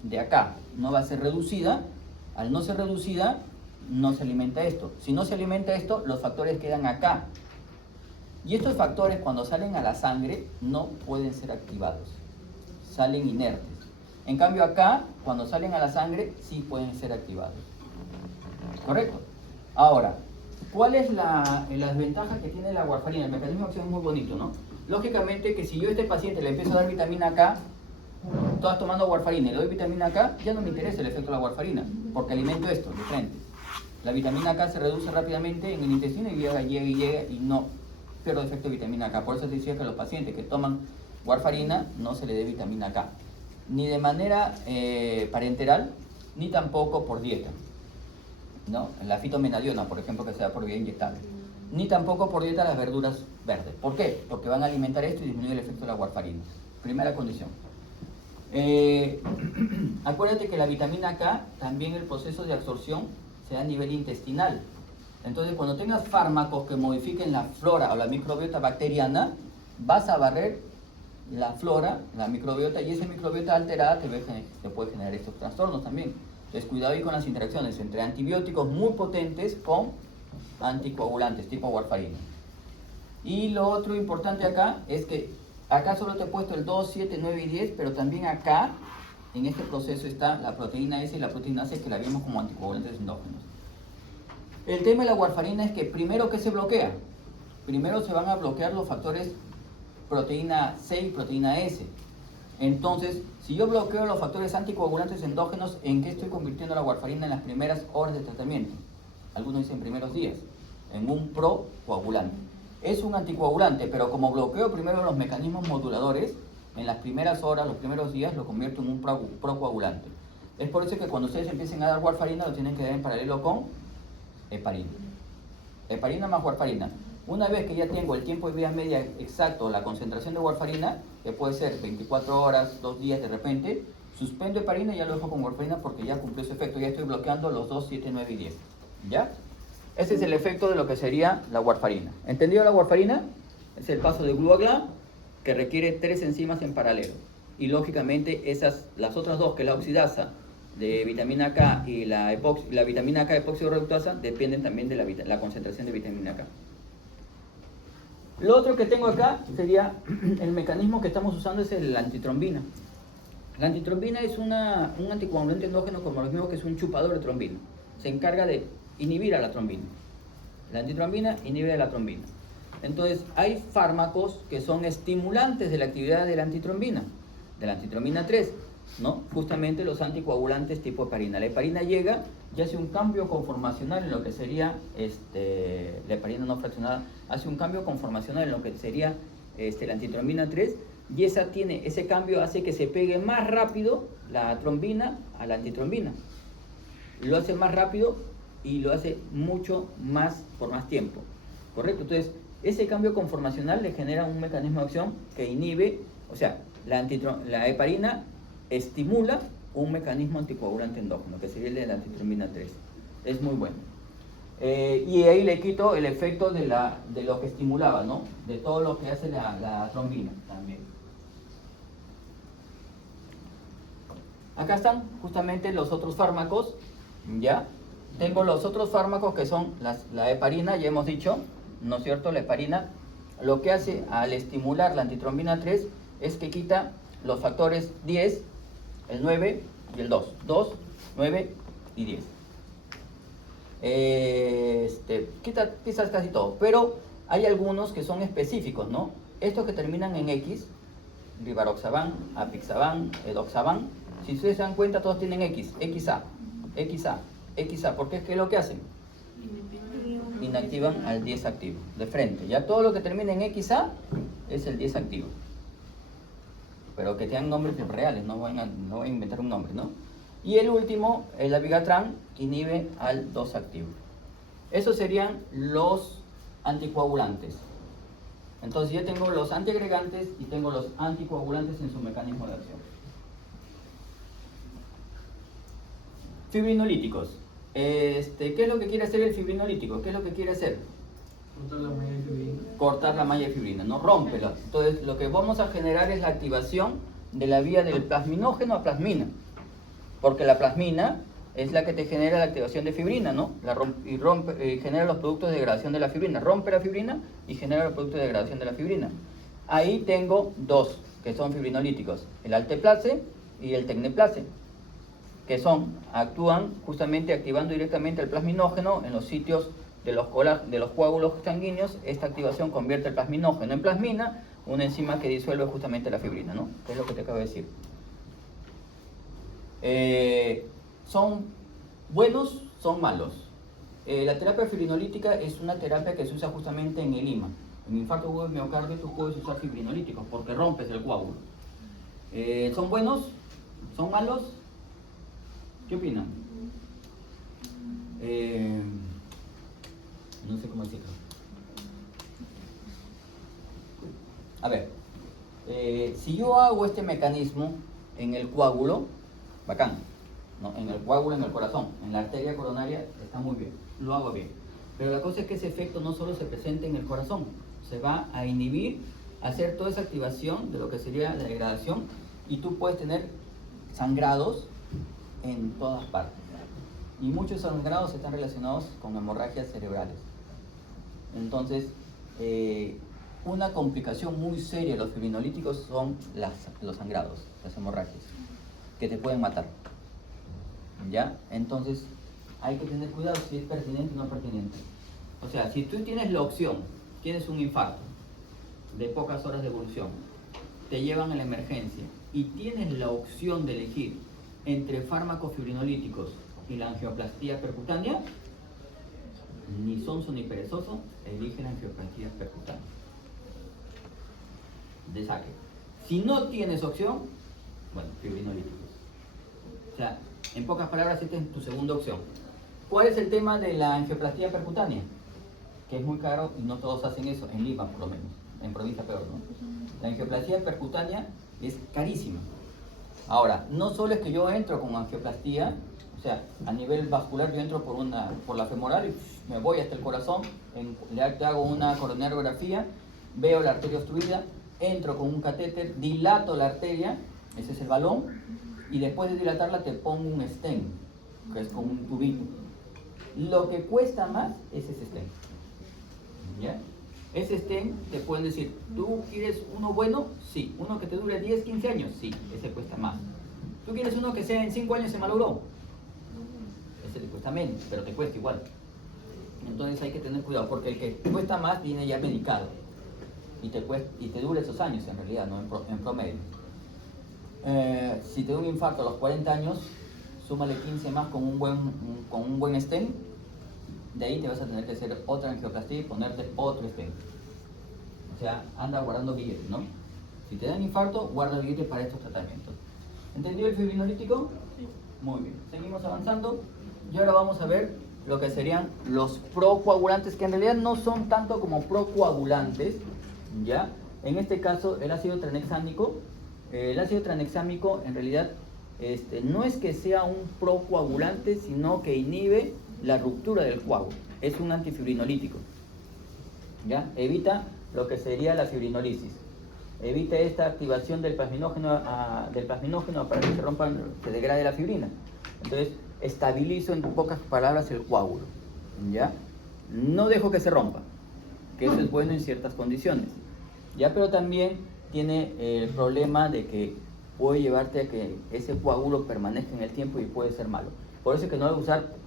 de acá, no va a ser reducida, al no ser reducida, no se alimenta esto. Si no se alimenta esto, los factores quedan acá. Y estos factores, cuando salen a la sangre, no pueden ser activados, salen inertes. En cambio acá, cuando salen a la sangre, sí pueden ser activados. ¿Correcto? Ahora, ¿cuál es la desventaja que tiene la warfarina? El mecanismo de acción es muy bonito, ¿no? Lógicamente que si yo a este paciente le empiezo a dar vitamina K, estás tomando warfarina y le doy vitamina K, ya no me interesa el efecto de la warfarina, porque alimento esto de frente. La vitamina K se reduce rápidamente en el intestino y llega y no pierdo efecto de vitamina K. Por eso te decía que a los pacientes que toman warfarina no se le dé vitamina K, ni de manera parenteral, ni tampoco por dieta, ¿no? La fitomenadiona, por ejemplo, que se da por vía inyectable, ni tampoco por dieta las verduras verdes. ¿Por qué? Porque van a alimentar esto y disminuir el efecto de la warfarina. Primera condición. Acuérdate que la vitamina K, también el proceso de absorción se da a nivel intestinal. Entonces, cuando tengas fármacos que modifiquen la flora o la microbiota bacteriana, vas a barrer la flora, la microbiota, y esa microbiota alterada te puede generar estos trastornos también. Entonces, cuidado ahí con las interacciones entre antibióticos muy potentes con anticoagulantes tipo warfarina. Y lo otro importante acá es que acá solo te he puesto el 2, 7, 9 y 10, pero también acá en este proceso está la proteína S y la proteína C, que la vimos como anticoagulantes endógenos. El tema de la warfarina es que primero, ¿qué se bloquea? Primero se van a bloquear los factores proteína C y proteína S. Entonces, si yo bloqueo los factores anticoagulantes endógenos, ¿en qué estoy convirtiendo la warfarina en las primeras horas de tratamiento? Algunos dicen primeros días, en un procoagulante. Es un anticoagulante, pero como bloqueo primero los mecanismos moduladores, en las primeras horas, los primeros días, lo convierto en un procoagulante. Es por eso que cuando ustedes empiecen a dar warfarina, lo tienen que dar en paralelo con heparina. Heparina más warfarina. Una vez que ya tengo el tiempo de vida media exacto, la concentración de warfarina, que puede ser 24 horas, 2 días de repente, suspendo heparina y ya lo dejo con warfarina porque ya cumplió su efecto. Ya estoy bloqueando los 2, 7, 9 y 10. ¿Ya? Ese es el efecto de lo que sería la warfarina. ¿Entendido la warfarina? Es el paso de gluagla que requiere 3 enzimas en paralelo. Y lógicamente las otras dos, que es la oxidasa de vitamina K y la vitamina K epoxidorreductasa, dependen también de la concentración de vitamina K. Lo otro que tengo acá sería el mecanismo que estamos usando es la antitrombina. La antitrombina es un anticoagulante endógeno como lo mismo que es un chupador de trombina. Se encarga de inhibir a la trombina. La antitrombina inhibe a la trombina. Entonces, hay fármacos que son estimulantes de la actividad de la antitrombina 3, ¿no? Justamente los anticoagulantes tipo heparina. La heparina llega y hace un cambio conformacional en lo que sería, la heparina no fraccionada, hace un cambio conformacional en lo que sería la antitrombina 3, y ese cambio hace que se pegue más rápido la trombina a la antitrombina. Lo hace más rápido y lo hace mucho más por más tiempo. ¿Correcto? Entonces, ese cambio conformacional le genera un mecanismo de acción que inhibe, o sea, la heparina estimula un mecanismo anticoagulante endógeno, que sería el de la antitrombina 3. Es muy bueno. Y ahí le quito el efecto de lo que estimulaba, ¿no? De todo lo que hace la trombina también. Acá están justamente los otros fármacos, ¿ya? Tengo los otros fármacos que son la heparina, ya hemos dicho, ¿no es cierto? La heparina lo que hace al estimular la antitrombina 3 es que quita los factores 10, el 9 y el 2. 2, 9 y 10. Quita quizás casi todo, pero hay algunos que son específicos, ¿no? Estos que terminan en X, rivaroxaban, apixaban, edoxaban, si ustedes se dan cuenta todos tienen X, XA, XA, XA, porque ¿qué es lo que hacen? Inactivan al 10 activo, de frente. Ya todo lo que termina en XA es el 10 activo. Pero que tengan nombres reales, no voy a inventar un nombre, ¿no? Y el último, el abigatran, que inhibe al 2 activo. Esos serían los anticoagulantes. Entonces yo tengo los antiagregantes y tengo los anticoagulantes en su mecanismo de acción. Fibrinolíticos. ¿Qué es lo que quiere hacer el fibrinolítico? ¿Qué es lo que quiere hacer? Cortar la malla de fibrina. Cortar la malla de fibrina, no rómpela. Entonces lo que vamos a generar es la activación de la vía del plasminógeno a plasmina. Porque la plasmina es la que te genera la activación de fibrina, ¿no? Genera los productos de degradación de la fibrina. Rompe la fibrina y genera los productos de degradación de la fibrina. Ahí tengo dos que son fibrinolíticos, el alteplase y el tecneplase, que actúan justamente activando directamente el plasminógeno en los sitios de los coágulos sanguíneos. Esta activación convierte el plasminógeno en plasmina, una enzima que disuelve justamente la fibrina, ¿no? Que es lo que te acabo de decir. ¿Son buenos? ¿Son malos? La terapia fibrinolítica es una terapia que se usa justamente en el IMA. En infarto agudo de miocardio tú puedes usar fibrinolíticos porque rompes el coágulo. ¿Son buenos? ¿Son malos? ¿Qué opinan? No sé cómo decirlo. A ver, si yo hago este mecanismo en el coágulo, bacán, ¿no? En el coágulo, en el corazón, en la arteria coronaria, está muy bien, lo hago bien. Pero la cosa es que ese efecto no solo se presenta en el corazón, se va a inhibir, a hacer toda esa activación de lo que sería la degradación, y tú puedes tener sangrados en todas partes. Y muchos sangrados están relacionados con hemorragias cerebrales. Entonces, una complicación muy seria de los fibrinolíticos son los sangrados, las hemorragias, que te pueden matar. ¿Ya? Entonces, hay que tener cuidado si es pertinente o no pertinente. O sea, si tú tienes la opción, tienes un infarto de pocas horas de evolución, te llevan a la emergencia y tienes la opción de elegir entre fármacos fibrinolíticos y la angioplastía percutánea, ni sonso ni perezoso, elige la angioplastía percutánea. De saque. Si no tienes opción, bueno, fibrinolíticos. O sea, en pocas palabras, esta es tu segunda opción. ¿Cuál es el tema de la angioplastía percutánea? Que es muy caro y no todos hacen eso, en Lima por lo menos, en provincia peor, ¿no? La angioplastía percutánea es carísima. Ahora, no solo es que yo entro con angioplastía, o sea, a nivel vascular yo entro por la femoral y me voy hasta el corazón, le hago una coronariografía, veo la arteria obstruida, entro con un catéter, dilato la arteria, ese es el balón, y después de dilatarla te pongo un stent, que es como un tubito. Lo que cuesta más es ese stent. ¿Ya? Ese stent te pueden decir, ¿tú quieres uno bueno? Sí. ¿Uno que te dure 10, 15 años? Sí, ese cuesta más. ¿Tú quieres uno que sea en 5 años se malogró? Ese te cuesta menos, pero te cuesta igual. Entonces hay que tener cuidado, porque el que cuesta más viene ya medicado y te dura esos años en realidad, no en promedio. Si te da un infarto a los 40 años, súmale 15 más con un buen stent. De ahí te vas a tener que hacer otra angioplastía y ponerte otro stent. O sea, anda guardando billetes, ¿no? Si te dan infarto, guarda billetes para estos tratamientos. ¿Entendido el fibrinolítico? Sí. Muy bien. Seguimos avanzando. Y ahora vamos a ver lo que serían los procoagulantes, que en realidad no son tanto como procoagulantes, ¿ya? En este caso, el ácido tranexámico. El ácido tranexámico en realidad no es que sea un procoagulante, sino que inhibe la ruptura del coágulo. Es un antifibrinolítico. ¿Ya? Evita lo que sería la fibrinolisis. Evita esta activación del plasminógeno para que se degrade la fibrina. Entonces, estabilizo en pocas palabras el coágulo. ¿Ya? No dejo que se rompa, que eso es bueno en ciertas condiciones. ¿Ya? Pero también tiene el problema de que puede llevarte a que ese coágulo permanezca en el tiempo y puede ser malo. Por eso es que no debe usar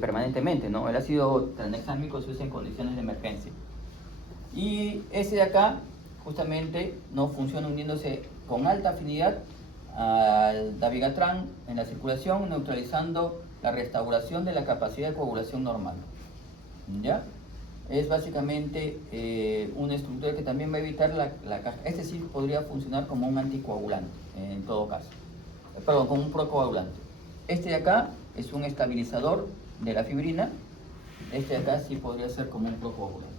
permanentemente, ¿no? El ácido tranexámico se usa en condiciones de emergencia. Y ese de acá, justamente, no funciona uniéndose con alta afinidad al dabigatran en la circulación, neutralizando la restauración de la capacidad de coagulación normal. ¿Ya? Es básicamente una estructura que también va a evitar la caja. Este sí podría funcionar como un anticoagulante, en todo caso. Perdón, como un procoagulante. Este de acá es un estabilizador de la fibrina. Este de acá sí podría ser como un procoagulante.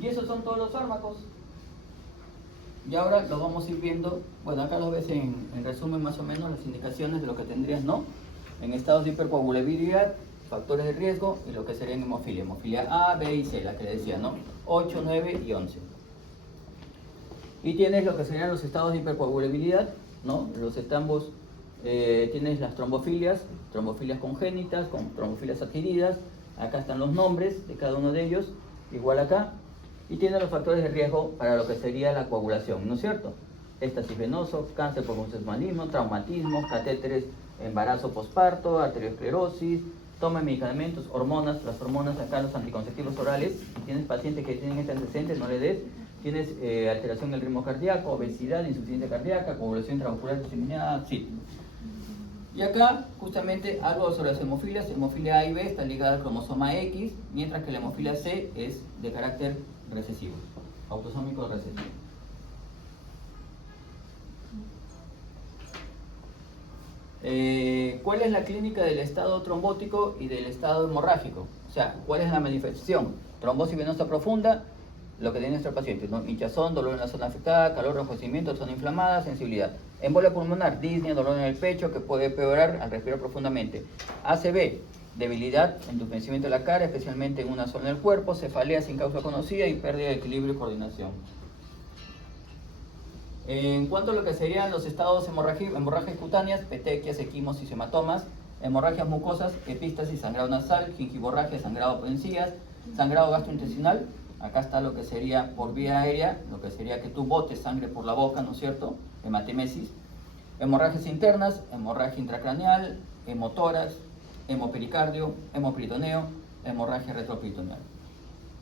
Y esos son todos los fármacos. Y ahora lo vamos a ir viendo. Bueno, acá lo ves en resumen más o menos las indicaciones de lo que tendrías, ¿no? En estados de hipercoagulabilidad, factores de riesgo y lo que sería en hemofilia. Hemofilia A, B y C, la que le decía, ¿no? 8, 9 y 11. Y tienes lo que serían los estados de hipercoagulabilidad, ¿no? Los estambos, tienes las trombofilias congénitas, con trombofilias adquiridas. Acá están los nombres de cada uno de ellos, igual acá. Y tiene los factores de riesgo para lo que sería la coagulación, ¿no es cierto? Éstasis venoso, cáncer por conceptos malignos, traumatismos, catéteres, embarazo posparto, arteriosclerosis, toma de medicamentos, hormonas, las hormonas acá, los anticonceptivos orales. Si tienes pacientes que tienen este antecedente, no le des. Tienes alteración del ritmo cardíaco, obesidad, insuficiencia cardíaca, coagulación intravascular diseminada, sí. Y acá, justamente, algo sobre las hemofilias. Hemofilia A y B está ligada al cromosoma X, mientras que la hemofilia C es de carácter recesivo, autosómico recesivo. ¿Cuál es la clínica del estado trombótico y del estado hemorrágico? O sea, ¿cuál es la manifestación? Trombosis venosa profunda, lo que tiene nuestro paciente, ¿no? Hinchazón, dolor en la zona afectada, calor, enrojecimiento, zona inflamada, sensibilidad. Embolia pulmonar, disnea, dolor en el pecho que puede empeorar al respirar profundamente. ACV, debilidad, entumecimiento de la cara, especialmente en una zona del cuerpo, cefalea sin causa conocida y pérdida de equilibrio y coordinación. En cuanto a lo que serían los estados hemorragias cutáneas, petequias, equimosis, hematomas, hemorragias mucosas, epistasis, sangrado nasal, gingivorragia, sangrado por encías, sangrado gastrointestinal. Acá está lo que sería por vía aérea, lo que sería que tú botes sangre por la boca, ¿no es cierto? Hematemesis. Hemorragias internas, hemorragia intracraneal, hemotoras, hemopericardio, hemoperitoneo, hemorragia retroperitoneal.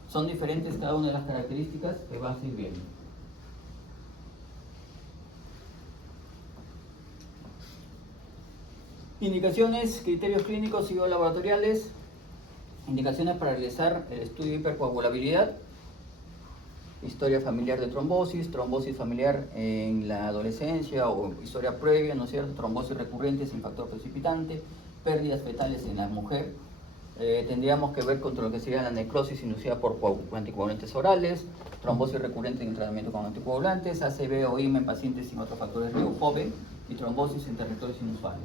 Son diferentes cada una de las características que vas a ir viendo. Indicaciones, criterios clínicos y laboratoriales. Indicaciones para realizar el estudio de hipercoagulabilidad. Historia familiar de trombosis, trombosis familiar en la adolescencia o historia previa, ¿no es cierto? Trombosis recurrente sin factor precipitante, pérdidas fetales en la mujer. Tendríamos que ver contra lo que sería la necrosis inducida por anticoagulantes orales, trombosis recurrente en tratamiento con anticoagulantes, ACV o IMA en pacientes sin otros factores de riesgo joven y trombosis en territorios inusuales.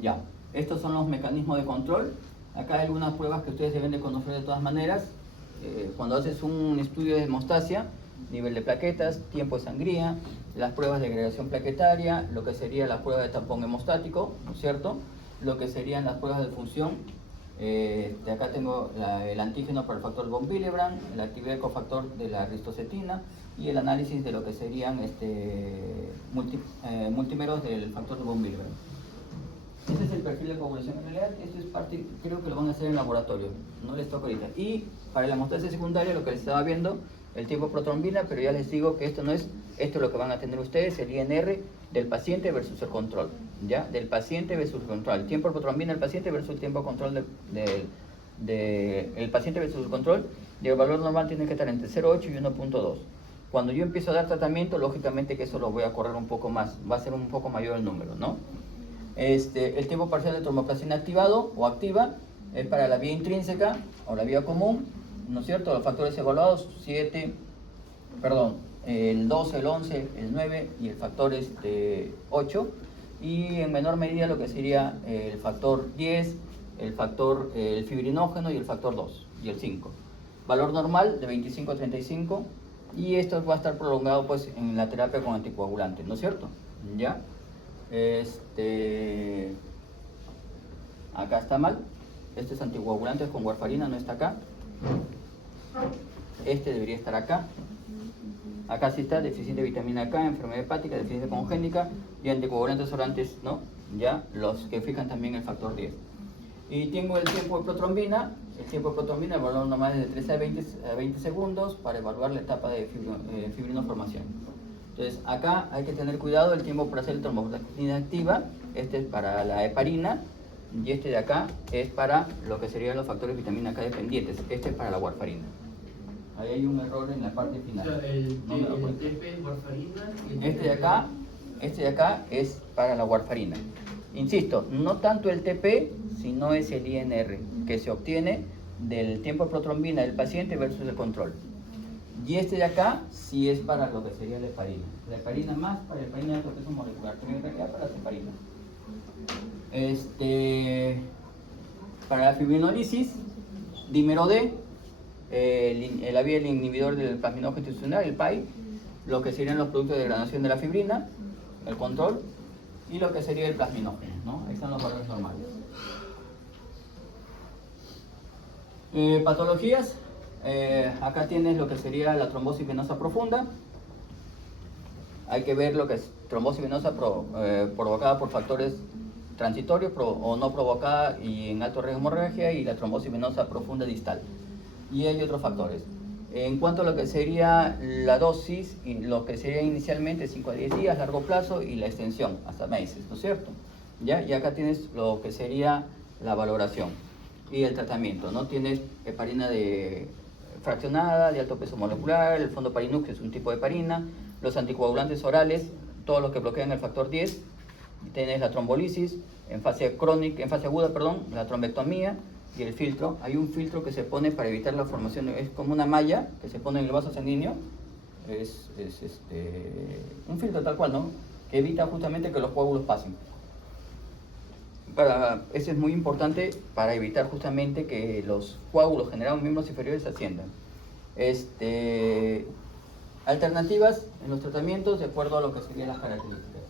Ya, estos son los mecanismos de control. Acá hay algunas pruebas que ustedes deben de conocer de todas maneras. Cuando haces un estudio de hemostasia, nivel de plaquetas, tiempo de sangría, las pruebas de agregación plaquetaria, lo que sería la prueba de tampón hemostático, ¿no es cierto? Lo que serían las pruebas de función. De acá tengo el antígeno para el factor von Willebrand, la actividad de cofactor de la ristocetina y el análisis de lo que serían multímeros del factor de von Willebrand. Este es el perfil de coagulación. En realidad, esto es parte, creo que lo van a hacer en laboratorio, no les toca ahorita. Y para la hemostasia secundaria, lo que les estaba viendo, el tiempo de protrombina, pero ya les digo que esto no es, esto es lo que van a tener ustedes, el INR del paciente versus el control, ¿ya? Del paciente versus el control. El tiempo de protrombina del paciente versus el tiempo de control el paciente versus el control, y el valor normal tiene que estar entre 0,8 y 1,2. Cuando yo empiezo a dar tratamiento, lógicamente que eso lo voy a correr un poco más, va a ser un poco mayor el número, ¿no? El tiempo parcial de tromboplastina activado o activa es para la vía intrínseca o la vía común, ¿no es cierto? Los factores evaluados, el 12, el 11, el 9 y el factor 8. Y en menor medida lo que sería el factor 10, el fibrinógeno y el factor 2 y el 5. Valor normal de 25 a 35 y esto va a estar prolongado pues en la terapia con anticoagulantes, ¿no es cierto? ¿Ya? Acá está mal. Este es anticoagulante con warfarina, no está acá. Este debería estar acá. Acá sí está, deficiente de vitamina K, enfermedad hepática, deficiencia congénica y anticoagulantes orantes, ¿no? Ya, los que fijan también el factor 10. Y tengo el tiempo de protrombina. El tiempo de protrombina, el valor normal es de 13 a 20 segundos para evaluar la etapa de fibrinoformación. Entonces, acá hay que tener cuidado, el tiempo para hacer la tromboplastina activa, este es para la heparina, y este de acá es para lo que serían los factores de vitamina K dependientes, este es para la warfarina. Ahí hay un error en la parte final. O sea, el TP es warfarina. Este de acá es para la warfarina. Insisto, no tanto el TP, sino es el INR, que se obtiene del tiempo de protrombina del paciente versus el control. Y este de acá sí es para lo que sería la heparina. La heparina más para la heparina de alto peso molecular, pero en realidad para la heparina. Para la fibrinolisis, dímero D, el inhibidor del plasminógeno institucional, el PAI, lo que serían los productos de degradación de la fibrina, el control, y lo que sería el plasminógeno, ¿no? Ahí están los valores normales. Patologías. Acá tienes lo que sería la trombosis venosa profunda. Hay que ver lo que es trombosis venosa provocada por factores transitorios o no provocada y en alto riesgo de hemorragia, y la trombosis venosa profunda distal. Y hay otros factores. En cuanto a lo que sería la dosis, y lo que sería inicialmente 5 a 10 días, largo plazo, y la extensión hasta meses, ¿no es cierto? ¿Ya? Y acá tienes lo que sería la valoración y el tratamiento, ¿no? Tienes heparina fraccionada de alto peso molecular, el fondo Parinux, que es un tipo de heparina, los anticoagulantes orales, todos los que bloquean el factor 10, tienes la trombolisis, en fase aguda, la trombectomía y el filtro. Hay un filtro que se pone para evitar la formación, es como una malla que se pone en el vaso sanguíneo, es un filtro tal cual, ¿no? Que evita justamente que los coágulos pasen. Eso es muy importante para evitar justamente que los coágulos generados en miembros inferiores asciendan. Alternativas en los tratamientos de acuerdo a lo que serían las características.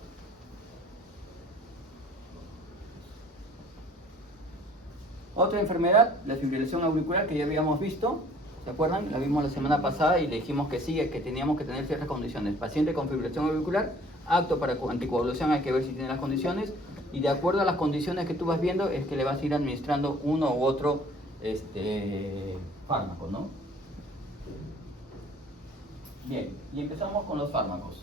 Otra enfermedad, la fibrilación auricular, que ya habíamos visto, ¿se acuerdan? La vimos la semana pasada y le dijimos que sí, que teníamos que tener ciertas condiciones. Paciente con fibrilación auricular, apto para anticoagulación, hay que ver si tiene las condiciones, y de acuerdo a las condiciones que tú vas viendo es que le vas a ir administrando uno u otro fármaco, ¿no? Bien, y empezamos con los fármacos.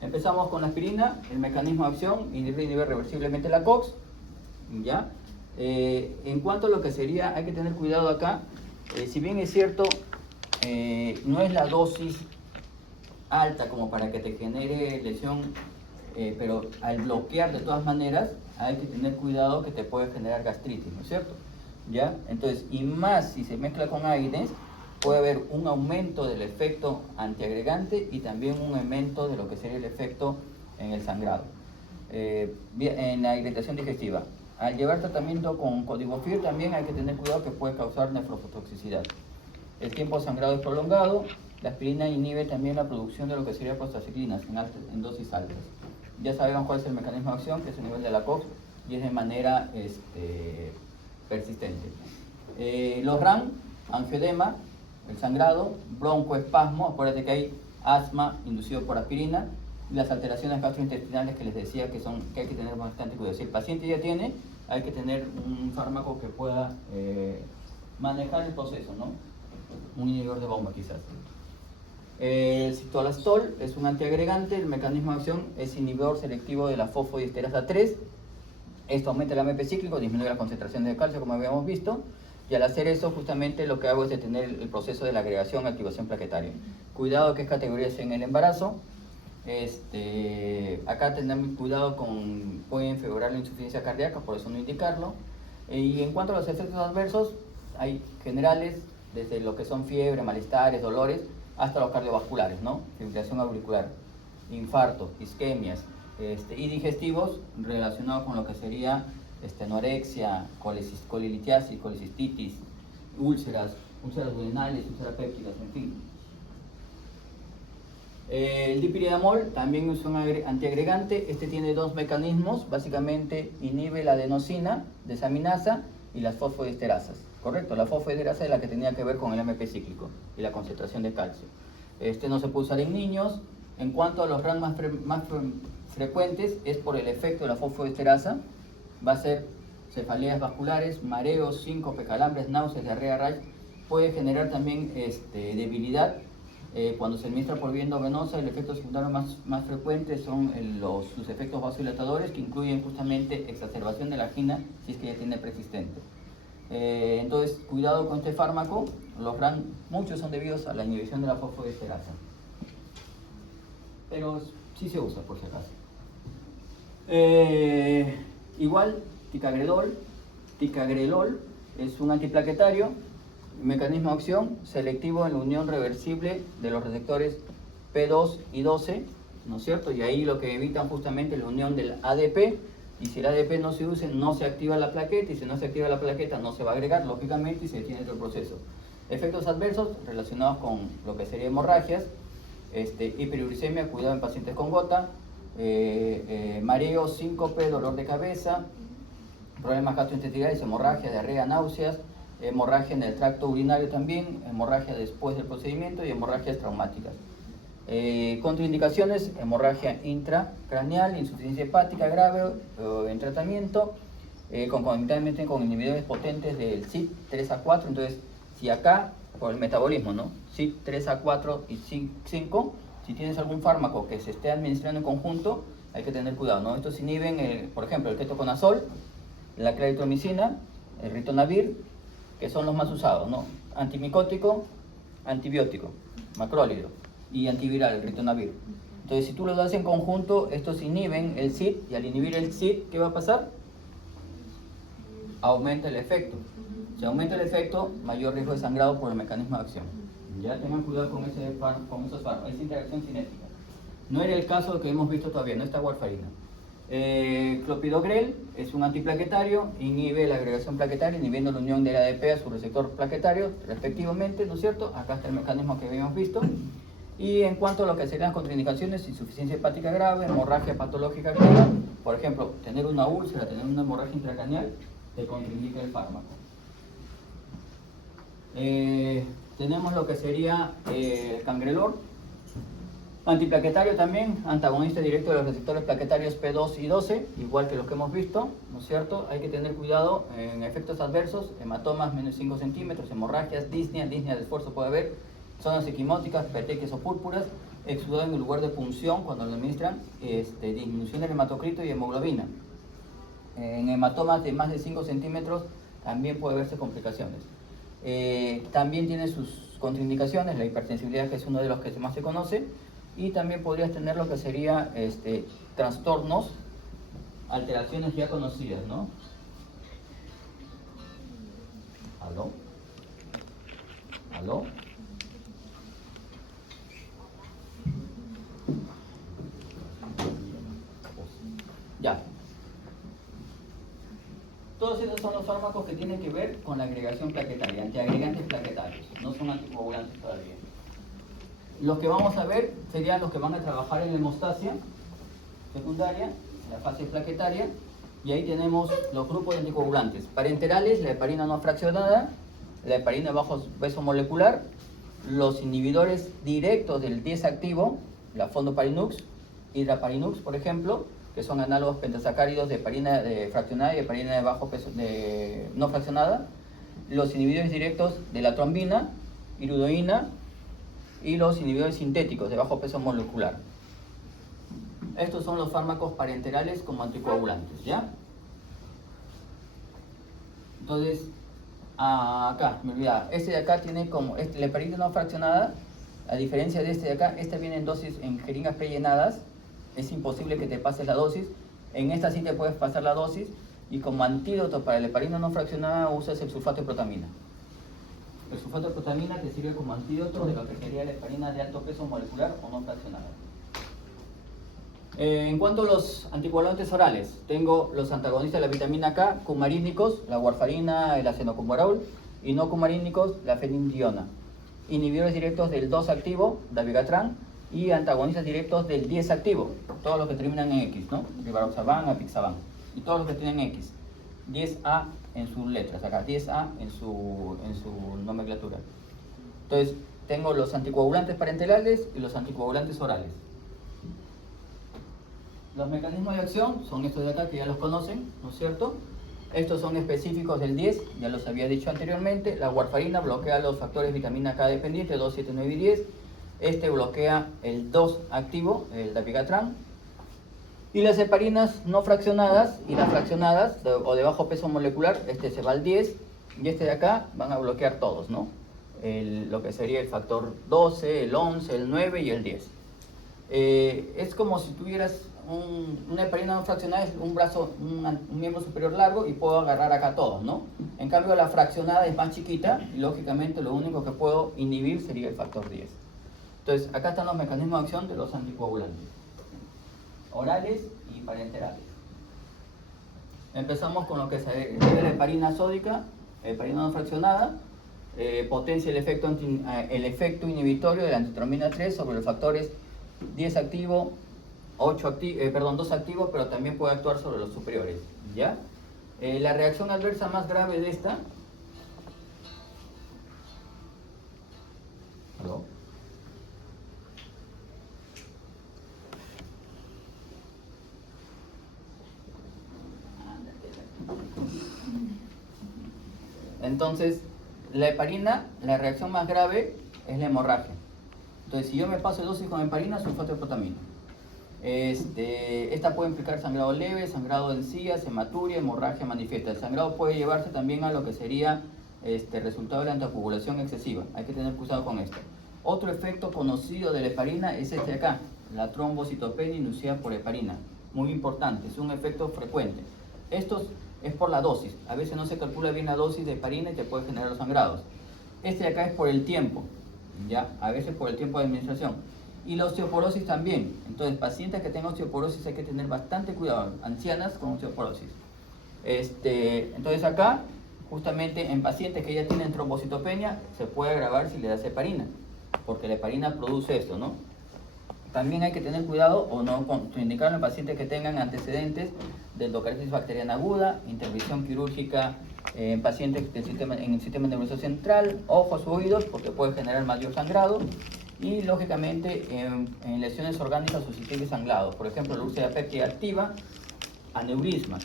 Empezamos con la aspirina, el mecanismo de acción, inhibe reversiblemente la COX, ¿ya? En cuanto a lo que sería, hay que tener cuidado acá, si bien es cierto, no es la dosis alta como para que te genere lesión, pero al bloquear de todas maneras, hay que tener cuidado que te puede generar gastritis, ¿no es cierto? ¿Ya? Entonces, y más si se mezcla con AINES, puede haber un aumento del efecto antiagregante y también un aumento de lo que sería el efecto en el sangrado. En la irritación digestiva. Al llevar tratamiento con codibofir también hay que tener cuidado que puede causar nefrotoxicidad. El tiempo de sangrado es prolongado. La aspirina inhibe también la producción de lo que sería prostaciclinas en dosis altas. Ya sabemos cuál es el mecanismo de acción, que es el nivel de la COX, y es de manera persistente. Los RAM, angioedema, el sangrado, broncoespasmo, acuérdate que hay asma inducido por aspirina, y las alteraciones gastrointestinales que les decía que hay que tener bastante cuidado. Si el paciente ya tiene, hay que tener un fármaco que pueda manejar el proceso, ¿no? Un inhibidor de bomba quizás. El citalostol es un antiagregante, el mecanismo de acción es inhibidor selectivo de la fosfodiesterasa 3. Esto aumenta el AMP cíclico, disminuye la concentración de calcio, como habíamos visto, y al hacer eso justamente lo que hago es detener el proceso de la agregación y activación plaquetaria. Cuidado que es categoría C en el embarazo. Acá tenemos cuidado con, pueden empeorar la insuficiencia cardíaca, por eso no indicarlo. Y en cuanto a los efectos adversos, hay generales, desde lo que son fiebre, malestares, dolores, hasta los cardiovasculares, ¿no? Fibrilación auricular, infarto, isquemias, y digestivos relacionados con lo que sería anorexia, colelitiasis, colecistitis, úlceras duodenales, úlceras pépticas, en fin. El dipiridamol también es un antiagregante. Este tiene dos mecanismos, básicamente inhibe la adenosina, desaminasa y las fosfodiesterasas. Correcto, la fosfodiesterasa es la que tenía que ver con el AMP cíclico y la concentración de calcio. No se puede usar en niños. En cuanto a los RAM más frecuentes, es por el efecto de la fosfodiesterasa. Va a ser cefaleas vasculares, mareos, síncope, calambres, náuseas, diarrea, rash. Puede generar también debilidad. Cuando se administra por vía endovenosa, el efecto secundario más frecuente son sus efectos vasodilatadores, que incluyen justamente exacerbación de la angina si es que ya tiene preexistente. Entonces, cuidado con este fármaco. Los RAM, muchos son debidos a la inhibición de la fosfodiesterasa, pero sí se usa por si acaso. Igual, ticagrelol es un antiplaquetario, mecanismo de acción selectivo en la unión reversible de los receptores P2 y 12, ¿no es cierto? Y ahí lo que evitan justamente la unión del ADP, y si el ADP no se usa, no se activa la plaqueta, y si no se activa la plaqueta no se va a agregar, lógicamente, y se detiene todo el proceso. Efectos adversos relacionados con lo que sería hemorragias, hiperuricemia, cuidado en pacientes con gota, mareo, síncope, dolor de cabeza, problemas gastrointestinales, hemorragia, diarrea, náuseas, hemorragia en el tracto urinario también, hemorragia después del procedimiento y hemorragias traumáticas. Contraindicaciones: hemorragia intracraneal, insuficiencia hepática grave en tratamiento, concomitantemente con inhibidores potentes del CYP3A4. Entonces, si acá, por el metabolismo, ¿no? CYP3A4 y CYP5, si tienes algún fármaco que se esté administrando en conjunto, hay que tener cuidado, ¿no? Estos inhiben, por ejemplo, el ketoconazol, la claritromicina, el ritonavir, que son los más usados, ¿no? Antimicótico, antibiótico, macrólido, y antiviral, el ritonavir. Entonces, si tú los das en conjunto, estos inhiben el CYP, y al inhibir el CYP, ¿qué va a pasar? Aumenta el efecto. Si aumenta el efecto, mayor riesgo de sangrado por el mecanismo de acción. Ya tengan cuidado con esos fármacos, esa interacción cinética. No era el caso que hemos visto todavía, no está warfarina. Clopidogrel es un antiplaquetario, inhibe la agregación plaquetaria, inhibiendo la unión del ADP a su receptor plaquetario, respectivamente, ¿no es cierto? Acá está el mecanismo que habíamos visto. Y en cuanto a lo que serían las contraindicaciones: insuficiencia hepática grave, hemorragia patológica activa, por ejemplo, tener una úlcera, tener una hemorragia intracraneal, te contraindica el fármaco. Tenemos lo que sería el cangrelor, antiplaquetario también, antagonista directo de los receptores plaquetarios P2 y 12, igual que los que hemos visto, ¿no es cierto? Hay que tener cuidado en efectos adversos: hematomas menos 5 centímetros, hemorragias, disnea de esfuerzo puede haber, zonas equimóticas, petequias o púrpuras, exudado en el lugar de punción cuando lo administran, disminución del hematocrito y hemoglobina. En hematomas de más de 5 centímetros también puede verse complicaciones. También tiene sus contraindicaciones, la hipersensibilidad, que es uno de los que más se conoce, y también podrías tener lo que sería trastornos, alteraciones ya conocidas, ¿no? ¿Aló? ¿Aló? Ya. Todos estos son los fármacos que tienen que ver con la agregación plaquetaria, antiagregantes plaquetarios, no son anticoagulantes todavía. Los que vamos a ver serían los que van a trabajar en la hemostasia secundaria, en la fase plaquetaria, y ahí tenemos los grupos de anticoagulantes. Parenterales, la heparina no fraccionada, la heparina de bajo peso molecular, los inhibidores directos del 10 activo, la fondoparinux, hidraparinux, por ejemplo, que son análogos pentasacáridos de heparina fraccionada y heparina de bajo peso no fraccionada, los inhibidores directos de la trombina, iridoína, y los inhibidores sintéticos de bajo peso molecular. Estos son los fármacos parenterales como anticoagulantes, ¿ya? Entonces, acá, me olvidaba, este de acá tiene como, la heparina no fraccionada, a diferencia de este de acá, esta viene en dosis en jeringas prellenadas, es imposible que te pases la dosis, en esta sí te puedes pasar la dosis, y como antídoto para la heparina no fraccionada usas el sulfato de protamina. El sulfato de protamina te sirve como antídoto de lo que sería la heparina de alto peso molecular o no fraccionada. En cuanto a los anticoagulantes orales, tengo los antagonistas de la vitamina K, cumarínicos, la warfarina, el acenocumarol, y no cumarínicos, la fenildiona. Inhibidores directos del 2 activo, dabigatran, y antagonistas directos del 10 activo, todos los que terminan en X, ¿no? Rivaroxaban, apixaban, y todos los que tienen X. 10A en sus letras, acá 10A en su nomenclatura. Entonces, tengo los anticoagulantes parenterales y los anticoagulantes orales. Los mecanismos de acción son estos de acá que ya los conocen, ¿no es cierto? Estos son específicos del 10, ya los había dicho anteriormente. La warfarina bloquea los factores vitamina K dependiente, 2, 7, 9 y 10. Este bloquea el 2 activo, el dabigatran. Y las heparinas no fraccionadas y las fraccionadas o de bajo peso molecular, este se va al 10 y este de acá van a bloquear todos, ¿no? Lo que sería el factor 12, el 11, el 9 y el 10. Es como si tuvieras una heparina no fraccionada, es un brazo, un miembro superior largo y puedo agarrar acá todos, ¿no? En cambio la fraccionada es más chiquita y lógicamente lo único que puedo inhibir sería el factor 10. Entonces acá están los mecanismos de acción de los anticoagulantes orales y parenterales. Empezamos con lo que es la heparina sódica, heparina no fraccionada, potencia el efecto inhibitorio de la antitrombina 3 sobre los factores 10 activo, 2 activo, pero también puede actuar sobre los superiores, ¿ya? La reacción adversa más grave de esta, ¿aló? Entonces, la heparina, la reacción más grave es la hemorragia. Entonces, si yo me paso dosis con heparina, sulfato de protamina. Esta puede implicar sangrado leve, sangrado de encías, hematuria, hemorragia manifiesta. El sangrado puede llevarse también a lo que sería resultado de la anticoagulación excesiva. Hay que tener cuidado con esto. Otro efecto conocido de la heparina es este de acá, la trombocitopenia inducida por heparina. Muy importante, es un efecto frecuente. Esto es por la dosis. A veces no se calcula bien la dosis de heparina y te puede generar los sangrados. Este de acá es por el tiempo, ¿ya? A veces por el tiempo de administración. Y la osteoporosis también. Entonces, pacientes que tengan osteoporosis hay que tener bastante cuidado. Ancianas con osteoporosis. Entonces acá, justamente en pacientes que ya tienen trombocitopenia, se puede agravar si le das heparina, porque la heparina produce esto, ¿no? También hay que tener cuidado o no indicarlo en pacientes que tengan antecedentes de endocardititis bacteriana aguda, intervención quirúrgica en pacientes en el sistema nervioso central, ojos u oídos, porque puede generar mayor sangrado, y lógicamente en lesiones orgánicas susceptibles de sangrado, por ejemplo la úlcera péptica activa, aneurisma.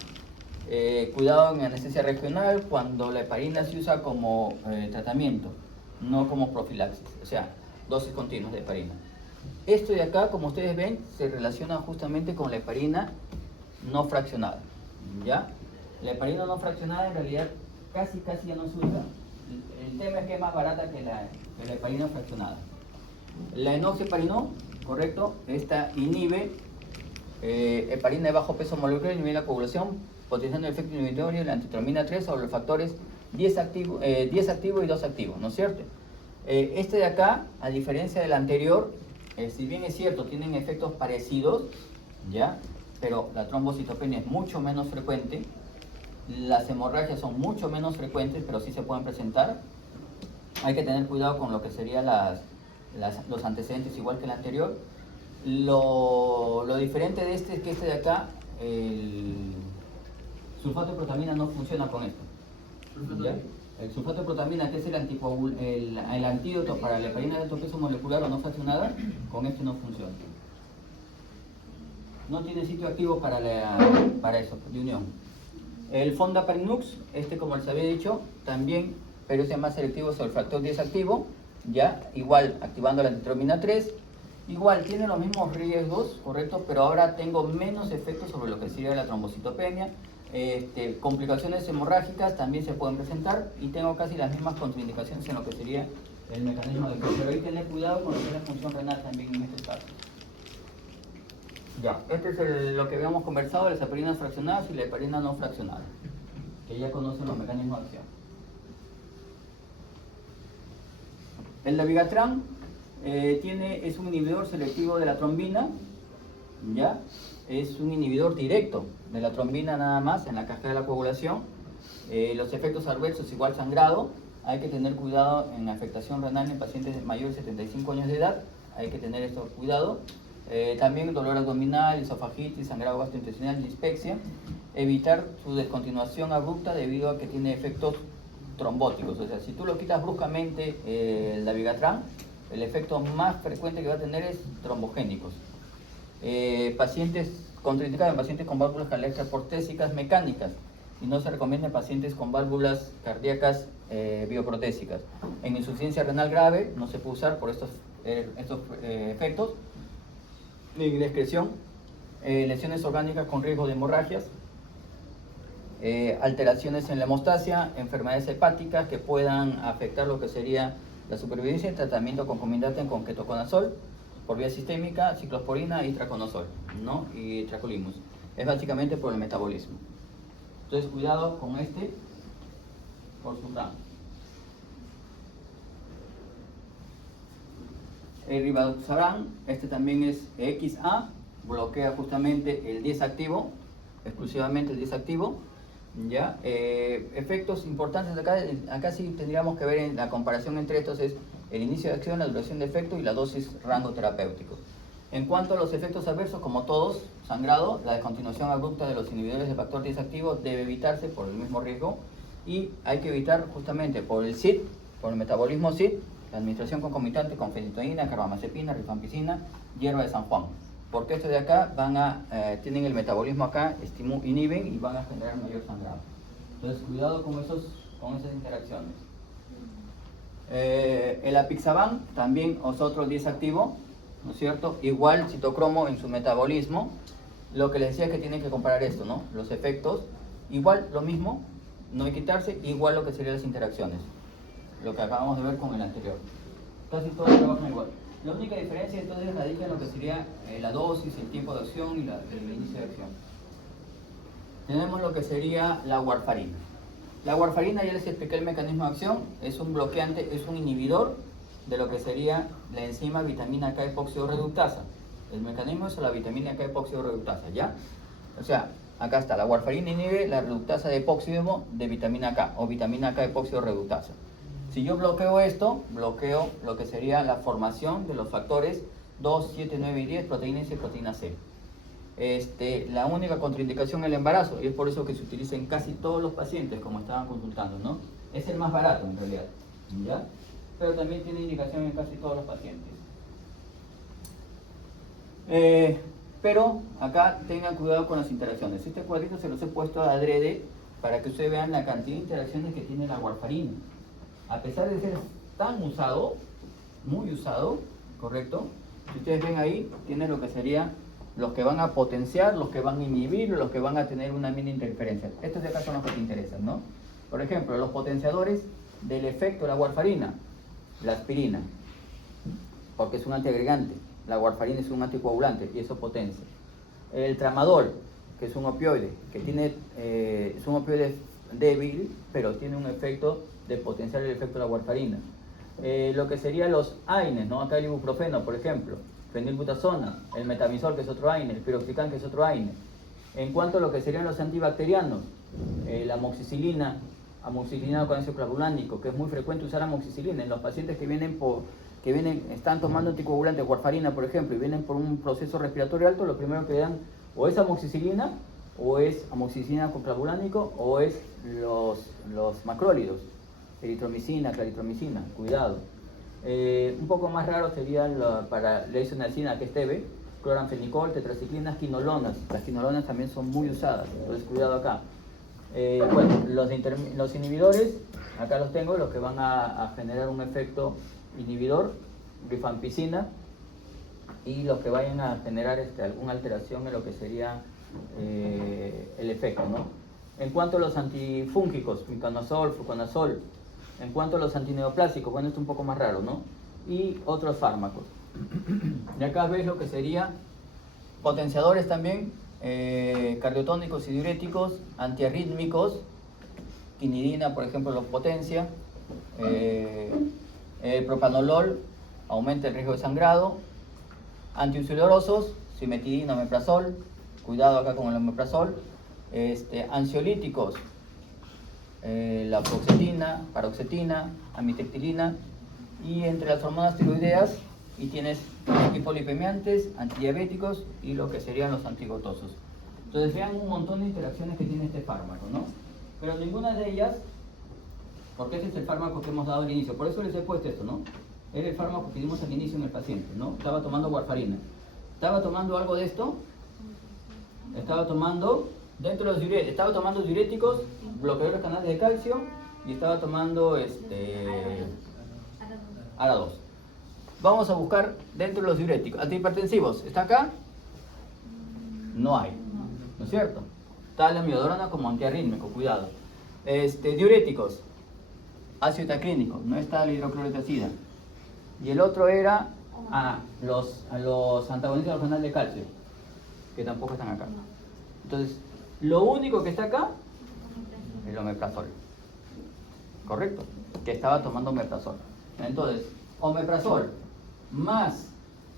Cuidado en anestesia regional cuando la heparina se usa como tratamiento, no como profilaxis, o sea, dosis continuas de heparina. Esto de acá, como ustedes ven, se relaciona justamente con la heparina no fraccionada, ¿ya? La heparina no fraccionada en realidad casi ya no se usa. El tema es que es más barata que la heparina fraccionada. La enoxaparinol, correcto, esta inhibe heparina de bajo peso molecular, inhibe la coagulación, potenciando el efecto inhibitorio de la antitromina 3 sobre los factores 10 activo y 2 activo, ¿no es cierto? Este de acá, a diferencia del anterior, si bien es cierto, tienen efectos parecidos, ¿ya? Pero la trombocitopenia es mucho menos frecuente, las hemorragias son mucho menos frecuentes, pero sí se pueden presentar. Hay que tener cuidado con lo que serían los antecedentes, igual que el anterior. Lo diferente de este es que este de acá, el sulfato de protamina no funciona con esto. ¿Ya? El sulfato de protamina, que es el antídoto para la heparina de alto peso molecular o no fraccionada, con esto no funciona. No tiene sitio activo para eso, de unión. El fondaparinux, como les había dicho, también, pero es más selectivo sobre el factor 10 activo, ya, igual activando la antitromina 3, igual tiene los mismos riesgos, correcto, pero ahora tengo menos efectos sobre lo que sería la trombocitopenia. Complicaciones hemorrágicas también se pueden presentar y tengo casi las mismas contraindicaciones en lo que sería el mecanismo de efecto, pero hay que tener cuidado con lo que es la función renal también en este caso. Ya, este es lo que habíamos conversado, las heparinas fraccionadas y la heparina no fraccionada, que ya conocen los mecanismos de acción. El dabigatran es un inhibidor selectivo de la trombina, ¿ya? Es un inhibidor directo de la trombina nada más en la cascada de la coagulación. Los efectos adversos igual sangrado, hay que tener cuidado en la afectación renal en pacientes mayores de 75 años de edad, hay que tener esto cuidado. También dolor abdominal, esofagitis, sangrado gastrointestinal, dispepsia. Evitar su descontinuación abrupta debido a que tiene efectos trombóticos. O sea, si tú lo quitas bruscamente el dabigatran, el efecto más frecuente que va a tener es trombogénicos. Pacientes contraindicados en pacientes con válvulas cardíacas portésicas mecánicas y no se recomienda en pacientes con válvulas cardíacas bioprotésicas. En insuficiencia renal grave no se puede usar por estos efectos. Indiscreción, lesiones orgánicas con riesgo de hemorragias, alteraciones en la hemostasia, enfermedades hepáticas que puedan afectar lo que sería la supervivencia y tratamiento concomitante con ketoconazol por vía sistémica, ciclosporina y traconazol, ¿no? Y tracolimus. Es básicamente por el metabolismo. Entonces, cuidado con por su rango. El rivaroxaban, también es XA, bloquea justamente el 10 activo, exclusivamente el 10 activo, ¿ya? Efectos importantes acá sí tendríamos que ver en la comparación entre estos es el inicio de acción, la duración de efecto y la dosis rango terapéutico. En cuanto a los efectos adversos, como todos, sangrado, la descontinuación abrupta de los inhibidores de factor 10 activo debe evitarse por el mismo riesgo y hay que evitar justamente por el CYP, por el metabolismo CYP, la administración concomitante con fenitoína, carbamazepina, rifampicina, hierba de San Juan. Porque estos de acá tienen el metabolismo acá, inhiben y van a generar mayor sangrado. Entonces, cuidado con esas interacciones. El apixaban también es otro 10 activo, ¿no es cierto? Igual citocromo en su metabolismo. Lo que les decía es que tienen que comparar esto, ¿no? Los efectos, igual lo mismo, no hay que quitarse, igual lo que serían las interacciones. Lo que acabamos de ver con el anterior. Casi todos trabajan igual. La única diferencia entonces radica en lo que sería la dosis, el tiempo de acción y el inicio de acción. Tenemos lo que sería la warfarina. La warfarina, ya les expliqué el mecanismo de acción, es un bloqueante, es un inhibidor de lo que sería la enzima vitamina K epoxidorreductasa. El mecanismo es la vitamina K epoxidorreductasa, ¿ya? O sea, acá está, la warfarina inhibe la reductasa de epóxido de vitamina K o vitamina K epoxidorreductasa. Si yo bloqueo esto, bloqueo lo que sería la formación de los factores 2, 7, 9 y 10, proteína S y proteína C. La única contraindicación es el embarazo, y es por eso que se utiliza en casi todos los pacientes, como estaban consultando, ¿no? Es el más barato en realidad, ¿ya? Pero también tiene indicación en casi todos los pacientes. Pero acá tengan cuidado con las interacciones. Este cuadrito se los he puesto adrede para que ustedes vean la cantidad de interacciones que tiene la warfarina. A pesar de ser tan usado, muy usado, ¿correcto? Si ustedes ven ahí, tienen lo que sería los que van a potenciar, los que van a inhibir, los que van a tener una mini interferencia. Estos de acá son los que te interesan, ¿no? Por ejemplo, los potenciadores del efecto de la warfarina, la aspirina, porque es un antiagregante, la warfarina es un anticoagulante y eso potencia. El tramadol, que es un opioide, que tiene, es un opioide débil, pero tiene un efecto de potenciar el efecto de la warfarina. Lo que serían los AINES, ¿no? Acá el ibuprofeno, por ejemplo, fenilbutazona, el metamizol, que es otro AINE, el piroxicam, que es otro AINE. En cuanto a lo que serían los antibacterianos, la amoxicilina con ácido clavulánico, que es muy frecuente usar amoxicilina en los pacientes que están tomando anticoagulantes, warfarina, por ejemplo, y vienen por un proceso respiratorio alto, lo primero que dan o es amoxicilina, o es amoxicilina con clavulánico, o es los macrólidos, eritromicina, claritromicina, cuidado. Un poco más raro sería para la isoniazida, que es TB, cloranfenicol, tetraciclinas, quinolonas. Las quinolonas también son muy usadas, entonces cuidado acá. Bueno, los inhibidores, acá los tengo, los que van a generar un efecto inhibidor, rifampicina, y los que vayan a generar alguna alteración en lo que sería el efecto, ¿no? En cuanto a los antifúngicos, miconazol, fluconazol, en cuanto a los antineoplásicos, bueno, esto es un poco más raro, ¿no? Y otros fármacos. Y acá ves lo que sería potenciadores también, cardiotónicos y diuréticos, antiarrítmicos, quinidina, por ejemplo, los potencia, propanolol, aumenta el riesgo de sangrado, antiulcerosos, cimetidina, omeprazol, cuidado acá con el omeprazol, ansiolíticos, la fluoxetina, paroxetina, amitriptilina, y entre las hormonas tiroideas, y tienes hipolipemiantes, antidiabéticos y lo que serían los antigotosos. Entonces vean un montón de interacciones que tiene este fármaco, ¿no? Pero ninguna de ellas, porque ese es el fármaco que hemos dado al inicio, por eso les he puesto esto, ¿no? Era el fármaco que dimos al inicio en el paciente, ¿no? Estaba tomando warfarina. ¿Estaba tomando algo de esto? Estaba tomando, dentro de los diuréticos, estaba tomando diuréticos, bloqueadores canales de calcio, y estaba tomando ARA2. Vamos a buscar dentro de los diuréticos. Antihipertensivos, ¿está acá? No hay, ¿no es cierto? Está la amiodarona como antiarrítmico, cuidado. Diuréticos, ácido itaclínico, no está la hidroclorotiazida. Y el otro era los antagonistas del canal de calcio, que tampoco están acá. Entonces, lo único que está acá es el omeprazol. ¿Correcto? Que estaba tomando omeprazol. Entonces, omeprazol más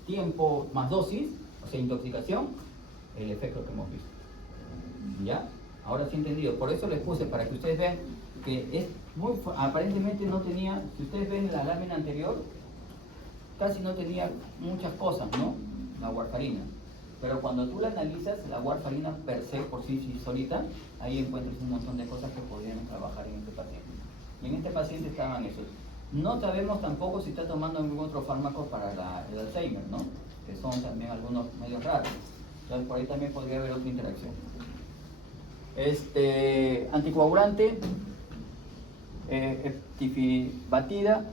tiempo, más dosis, o sea, intoxicación, el efecto que hemos visto. ¿Ya? Ahora sí entendido. Por eso les puse, para que ustedes vean que es muy, aparentemente no tenía, si ustedes ven la lámina anterior, casi no tenía muchas cosas, ¿no? La warfarina. Pero cuando tú la analizas, la warfarina per se, por sí solita, ahí encuentras un montón de cosas que podrían trabajar en este paciente. Y en este paciente estaban esos. No sabemos tampoco si está tomando algún otro fármaco para el Alzheimer, ¿no? Que son también algunos medios raros. Entonces por ahí también podría haber otra interacción. Anticoagulante, eptifibatida.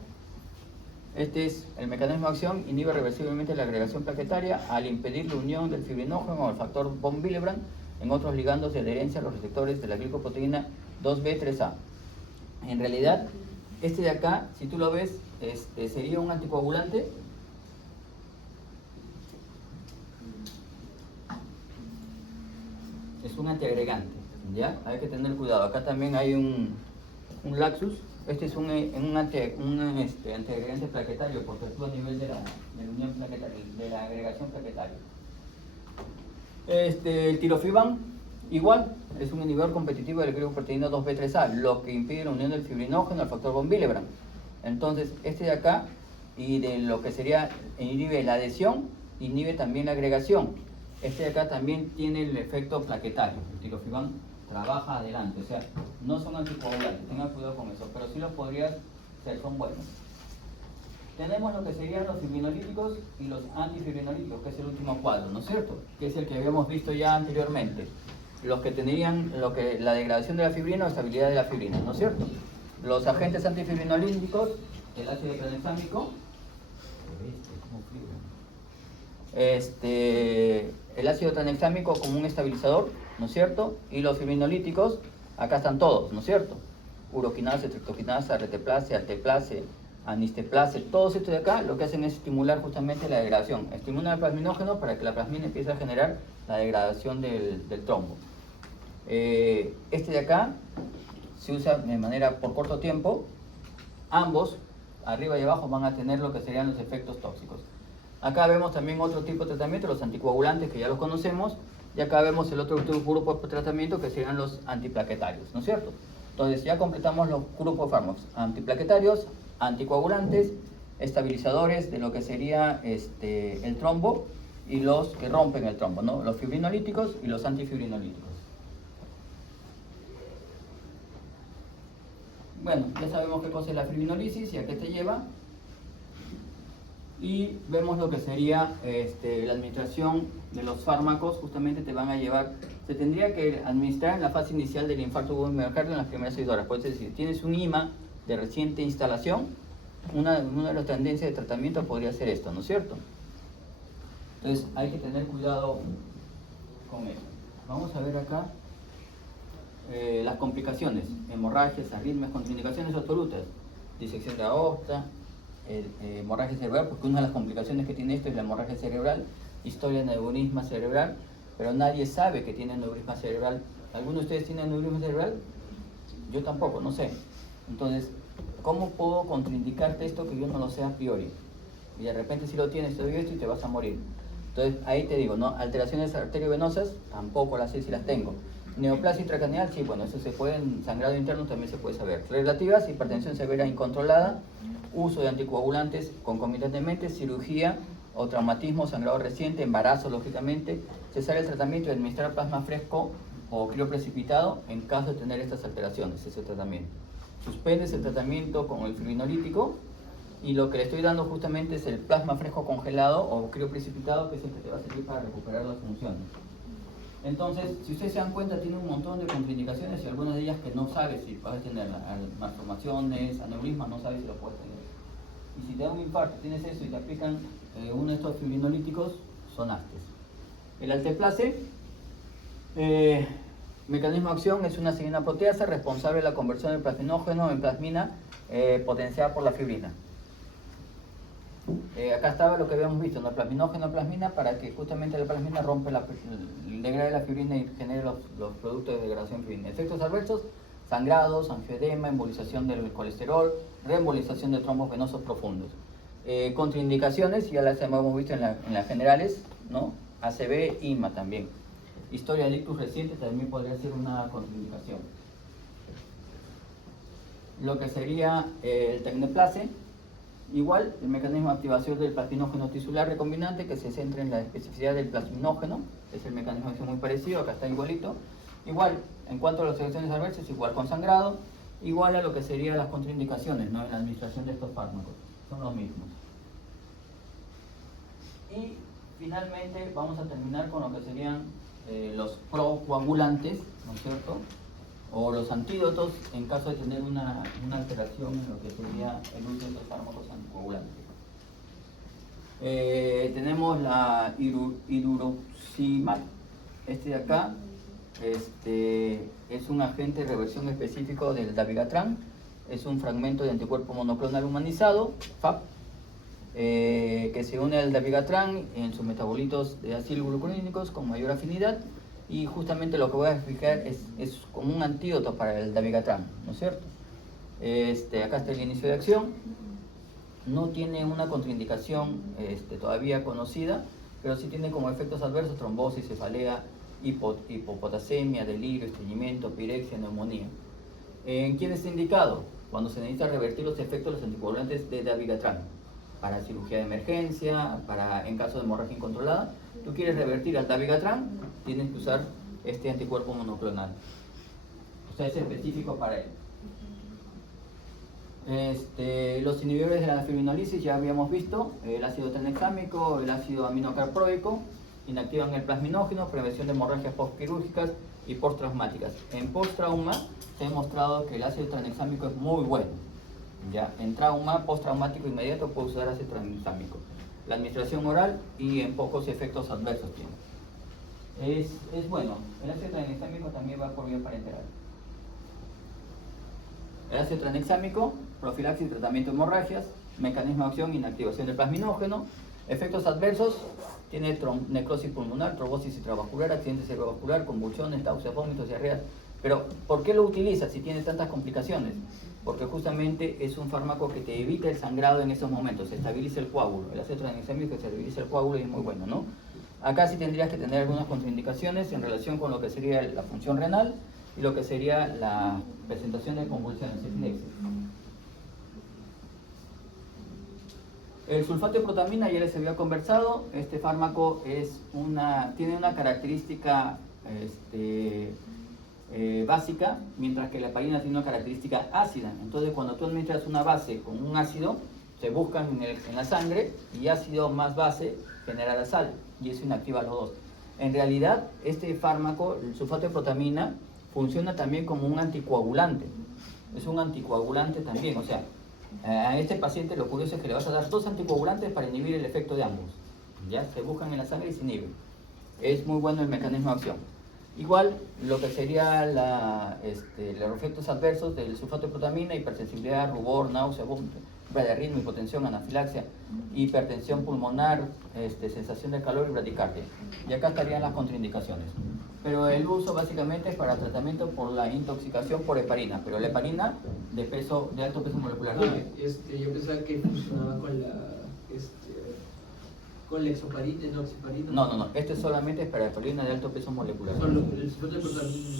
Este es el mecanismo de acción, inhibe reversiblemente la agregación plaquetaria al impedir la unión del fibrinógeno o el factor von Willebrand en otros ligandos de adherencia a los receptores de la glicoproteína 2B3A. En realidad, este de acá, si tú lo ves, sería un anticoagulante. Es un antiagregante, ¿ya? Hay que tener cuidado. Acá también hay un laxus. Este es un antiagregante plaquetario porque actúa a nivel de la unión plaquetaria, de la agregación plaquetaria. El tirofiban, igual, es un inhibidor competitivo de la glicoproteína 2B3A, lo que impide la unión del fibrinógeno al factor von Willebrand. Entonces, este de acá, y de lo que sería, inhibe la adhesión, inhibe también la agregación. Este de acá también tiene el efecto plaquetario. El tirofiban trabaja adelante, o sea, no son anticoagulantes, tengan cuidado con eso, pero sí los podrías ser, son buenos. Tenemos lo que serían los fibrinolíticos y los antifibrinolíticos, que es el último cuadro, ¿no es cierto? Que es el que habíamos visto ya anteriormente. Los que tendrían la degradación de la fibrina o estabilidad de la fibrina, ¿no es cierto? Los agentes antifibrinolíticos, el ácido tranexámico, el ácido tranexámico como un estabilizador, ¿no es cierto? Y los fibrinolíticos, acá están todos, ¿no es cierto? Uroquinasa, triptoquinasa, reteplase, alteplase, anisteplase, todos estos de acá lo que hacen es estimular justamente la degradación. Estimulan el plasminógeno para que la plasmina empiece a generar la degradación del trombo. Este de acá se usa de manera por corto tiempo. Ambos, arriba y abajo, van a tener lo que serían los efectos tóxicos. Acá vemos también otro tipo de tratamiento, los anticoagulantes, que ya los conocemos. Y acá vemos el otro grupo de tratamiento, que serían los antiplaquetarios, ¿no es cierto? Entonces ya completamos los grupos de fármacos: antiplaquetarios, anticoagulantes, estabilizadores de lo que sería el trombo y los que rompen el trombo, ¿no? Los fibrinolíticos y los antifibrinolíticos. Bueno, ya sabemos qué cosa es la fibrinolisis y a qué te lleva. Y vemos lo que sería la administración de los fármacos. Justamente te van a llevar, se tendría que administrar en la fase inicial del infarto agudo miocardio en las primeras 6 horas. Puedes decir, tienes un IMA de reciente instalación, una de las tendencias de tratamiento podría ser esto, ¿no es cierto? Entonces hay que tener cuidado con eso. Vamos a ver acá las complicaciones: hemorragias, arritmias, contraindicaciones absolutas, disección de aorta, hemorragia cerebral, porque una de las complicaciones que tiene esto es la hemorragia cerebral, historia de aneurisma cerebral, pero nadie sabe que tiene aneurisma cerebral. ¿Alguno de ustedes tiene aneurisma cerebral? Yo tampoco, no sé. Entonces, ¿cómo puedo contraindicarte esto que yo no lo sé a priori? Y de repente si lo tienes, te doy esto y te vas a morir. Entonces, ahí te digo, ¿no? Alteraciones arteriovenosas, tampoco las sé si las tengo. Neoplasia intracraneal, sí, bueno, eso se puede, en sangrado interno también se puede saber. Relativas, hipertensión severa incontrolada, uso de anticoagulantes concomitantemente, cirugía o traumatismo, sangrado reciente, embarazo, lógicamente, cesar el tratamiento y administrar plasma fresco o crioprecipitado en caso de tener estas alteraciones, ese tratamiento. Suspendes el tratamiento con el fibrinolítico y lo que le estoy dando justamente es el plasma fresco congelado o crioprecipitado, que es el que te va a servir para recuperar las funciones. Entonces, si ustedes se dan cuenta, tiene un montón de contraindicaciones y algunas de ellas que no sabes si vas a tener malformaciones, aneurismas, no sabes si lo puedes tener. Y si te da un infarto, tienes eso y te aplican uno de estos fibrinolíticos, sonaste. El alteplase, mecanismo de acción, es una acidina proteasa responsable de la conversión del plasminógeno en plasmina potenciada por la fibrina. Acá estaba lo que habíamos visto, ¿no? Plasminógeno, plasmina, para que justamente la plasmina rompe degrade la fibrina y genere los productos de degradación fibrina. Efectos adversos: sangrados, angioedema, embolización del colesterol, reembolización de trombos venosos profundos. Contraindicaciones, ya las hemos visto en las generales, ¿no? ACV, IMA también. Historia de ictus reciente también podría ser una contraindicación. Lo que sería el tecneplase, igual, el mecanismo de activación del plasminógeno tisular recombinante, que se centra en la especificidad del plasminógeno, es el mecanismo de acción muy parecido, acá está igualito. Igual, en cuanto a las reacciones adversas, igual con sangrado, igual a lo que serían las contraindicaciones, ¿no? En la administración de estos fármacos, son los mismos. Y finalmente vamos a terminar con lo que serían los procoagulantes, ¿no es cierto? O los antídotos en caso de tener una alteración en lo que sería el uso de estos fármacos anticoagulantes. Tenemos la iduroximab. Este de acá es un agente de reversión específico del dabigatran. Es un fragmento de anticuerpo monoclonal humanizado, FAP, que se une al dabigatran en sus metabolitos de acilglucurónicos con mayor afinidad. Y justamente lo que voy a explicar es como un antídoto para el dabigatran, ¿no es cierto? Acá está el inicio de acción. No tiene una contraindicación todavía conocida, pero sí tiene como efectos adversos trombosis, cefalea, hipopotasemia, delirio, estreñimiento, pirexia, neumonía. ¿En quién está indicado? Cuando se necesita revertir los efectos de los anticoagulantes de dabigatran. Para cirugía de emergencia, en caso de hemorragia incontrolada. Tú quieres revertir al dabigatran, tienes que usar este anticuerpo monoclonal. O sea, es específico para él. Los inhibidores de la fibrinolisis ya habíamos visto, el ácido tranexámico, el ácido aminocarproico, inactivan el plasminógeno, prevención de hemorragias postquirúrgicas y posttraumáticas. En posttrauma se ha demostrado que el ácido tranexámico es muy bueno. Ya, en trauma postraumático inmediato puedo usar ácido tranexámico. la administración oral y en pocos efectos adversos tiene. Es bueno. El ácido tranexámico también va por vía parenteral. El ácido tranexámico, profilaxis y tratamiento de hemorragias, mecanismo de acción, inactivación del plasminógeno, efectos adversos, tiene necrosis pulmonar, trombosis intravascular, accidente cerebrovascular, convulsiones, náuseas, vómitos, diarreas. Pero, ¿por qué lo utilizas si tiene tantas complicaciones? Porque justamente es un fármaco que te evita el sangrado en esos momentos, se estabiliza el coágulo. El ácido tranexámico se estabiliza el coágulo y es muy bueno, ¿no? Acá sí tendrías que tener algunas contraindicaciones en relación con lo que sería la función renal y lo que sería la presentación de convulsiones, epilepsia. El sulfato de protamina ya les había conversado. Este fármaco tiene una característica básica, mientras que la heparina tiene una característica ácida. Entonces, cuando tú administras una base con un ácido, se buscan en la sangre y ácido más base generará sal y eso inactiva los dos. En realidad, este fármaco, el sulfato de protamina, funciona también como un anticoagulante. Es un anticoagulante también, o sea, a este paciente lo curioso es que le vas a dar 2 anticoagulantes para inhibir el efecto de ambos. Ya se buscan en la sangre y se inhiben. Es muy bueno el mecanismo de acción. Igual, lo que sería los efectos adversos del sulfato de protamina: hipersensibilidad, rubor, náusea, vómito, de ritmo, hipotensión, anafilaxia, hipertensión pulmonar, sensación de calor y bradicardia. Y acá estarían las contraindicaciones. Pero el uso básicamente es para tratamiento por la intoxicación por heparina, pero la heparina de alto peso molecular. Yo pensaba que funcionaba con la hexoparina, enoxaparina. No, este solamente es para heparina de alto peso molecular.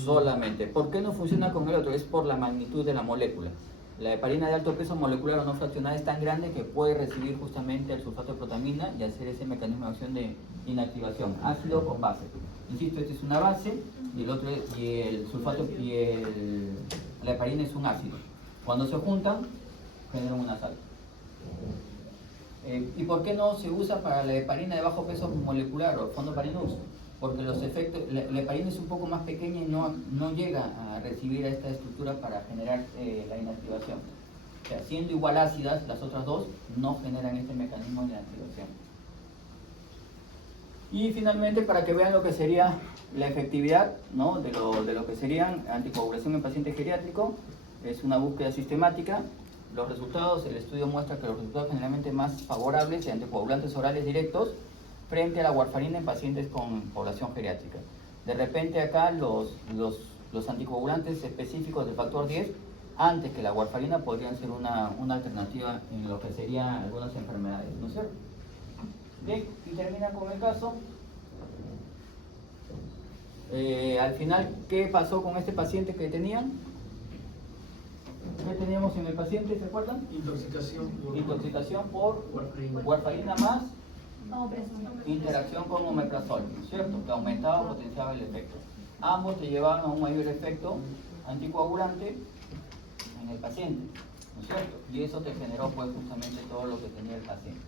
Solamente. ¿Por qué no funciona con el otro? Es por la magnitud de la molécula. La heparina de alto peso molecular o no fraccionada es tan grande que puede recibir justamente el sulfato de protamina y hacer ese mecanismo de acción de inactivación, ácido con base. Insisto, esta es una base y el sulfato la heparina es un ácido. Cuando se juntan, generan una sal. ¿Y por qué no se usa para la heparina de bajo peso molecular o fondo heparinoso? Porque los efectos, la heparina es un poco más pequeña y no llega a recibir a esta estructura para generar la inactivación. O sea, siendo igual ácidas, las otras dos no generan este mecanismo de inactivación. Y finalmente, para que vean lo que sería la efectividad, ¿no?, de lo que serían anticoagulación en paciente geriátrico, es una búsqueda sistemática. Los resultados, el estudio muestra que los resultados generalmente más favorables de anticoagulantes orales directos frente a la warfarina en pacientes con población geriátrica. De repente acá los anticoagulantes específicos del factor 10 antes que la warfarina podrían ser una alternativa en lo que serían algunas enfermedades, ¿no es cierto? Bien, y termina con el caso. Al final, ¿qué pasó con este paciente que tenían? ¿Qué teníamos en el paciente, se acuerdan? Intoxicación por warfarina más interacción con omeprazol, ¿cierto? Que aumentaba o potenciaba el efecto. Ambos te llevaban a un mayor efecto anticoagulante en el paciente, ¿no es cierto? Y eso te generó pues justamente todo lo que tenía el paciente.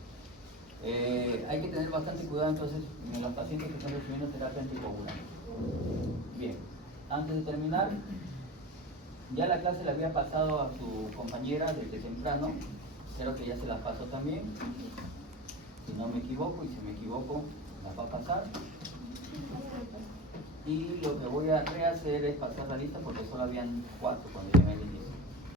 Hay que tener bastante cuidado entonces en los pacientes que están recibiendo terapia anticoagulante. Bien, antes de terminar, ya la clase la había pasado a su compañera desde temprano, creo que ya se la pasó también, si no me equivoco, y si me equivoco la va a pasar. Y lo que voy a rehacer es pasar la lista porque solo habían 4 cuando llegué al inicio.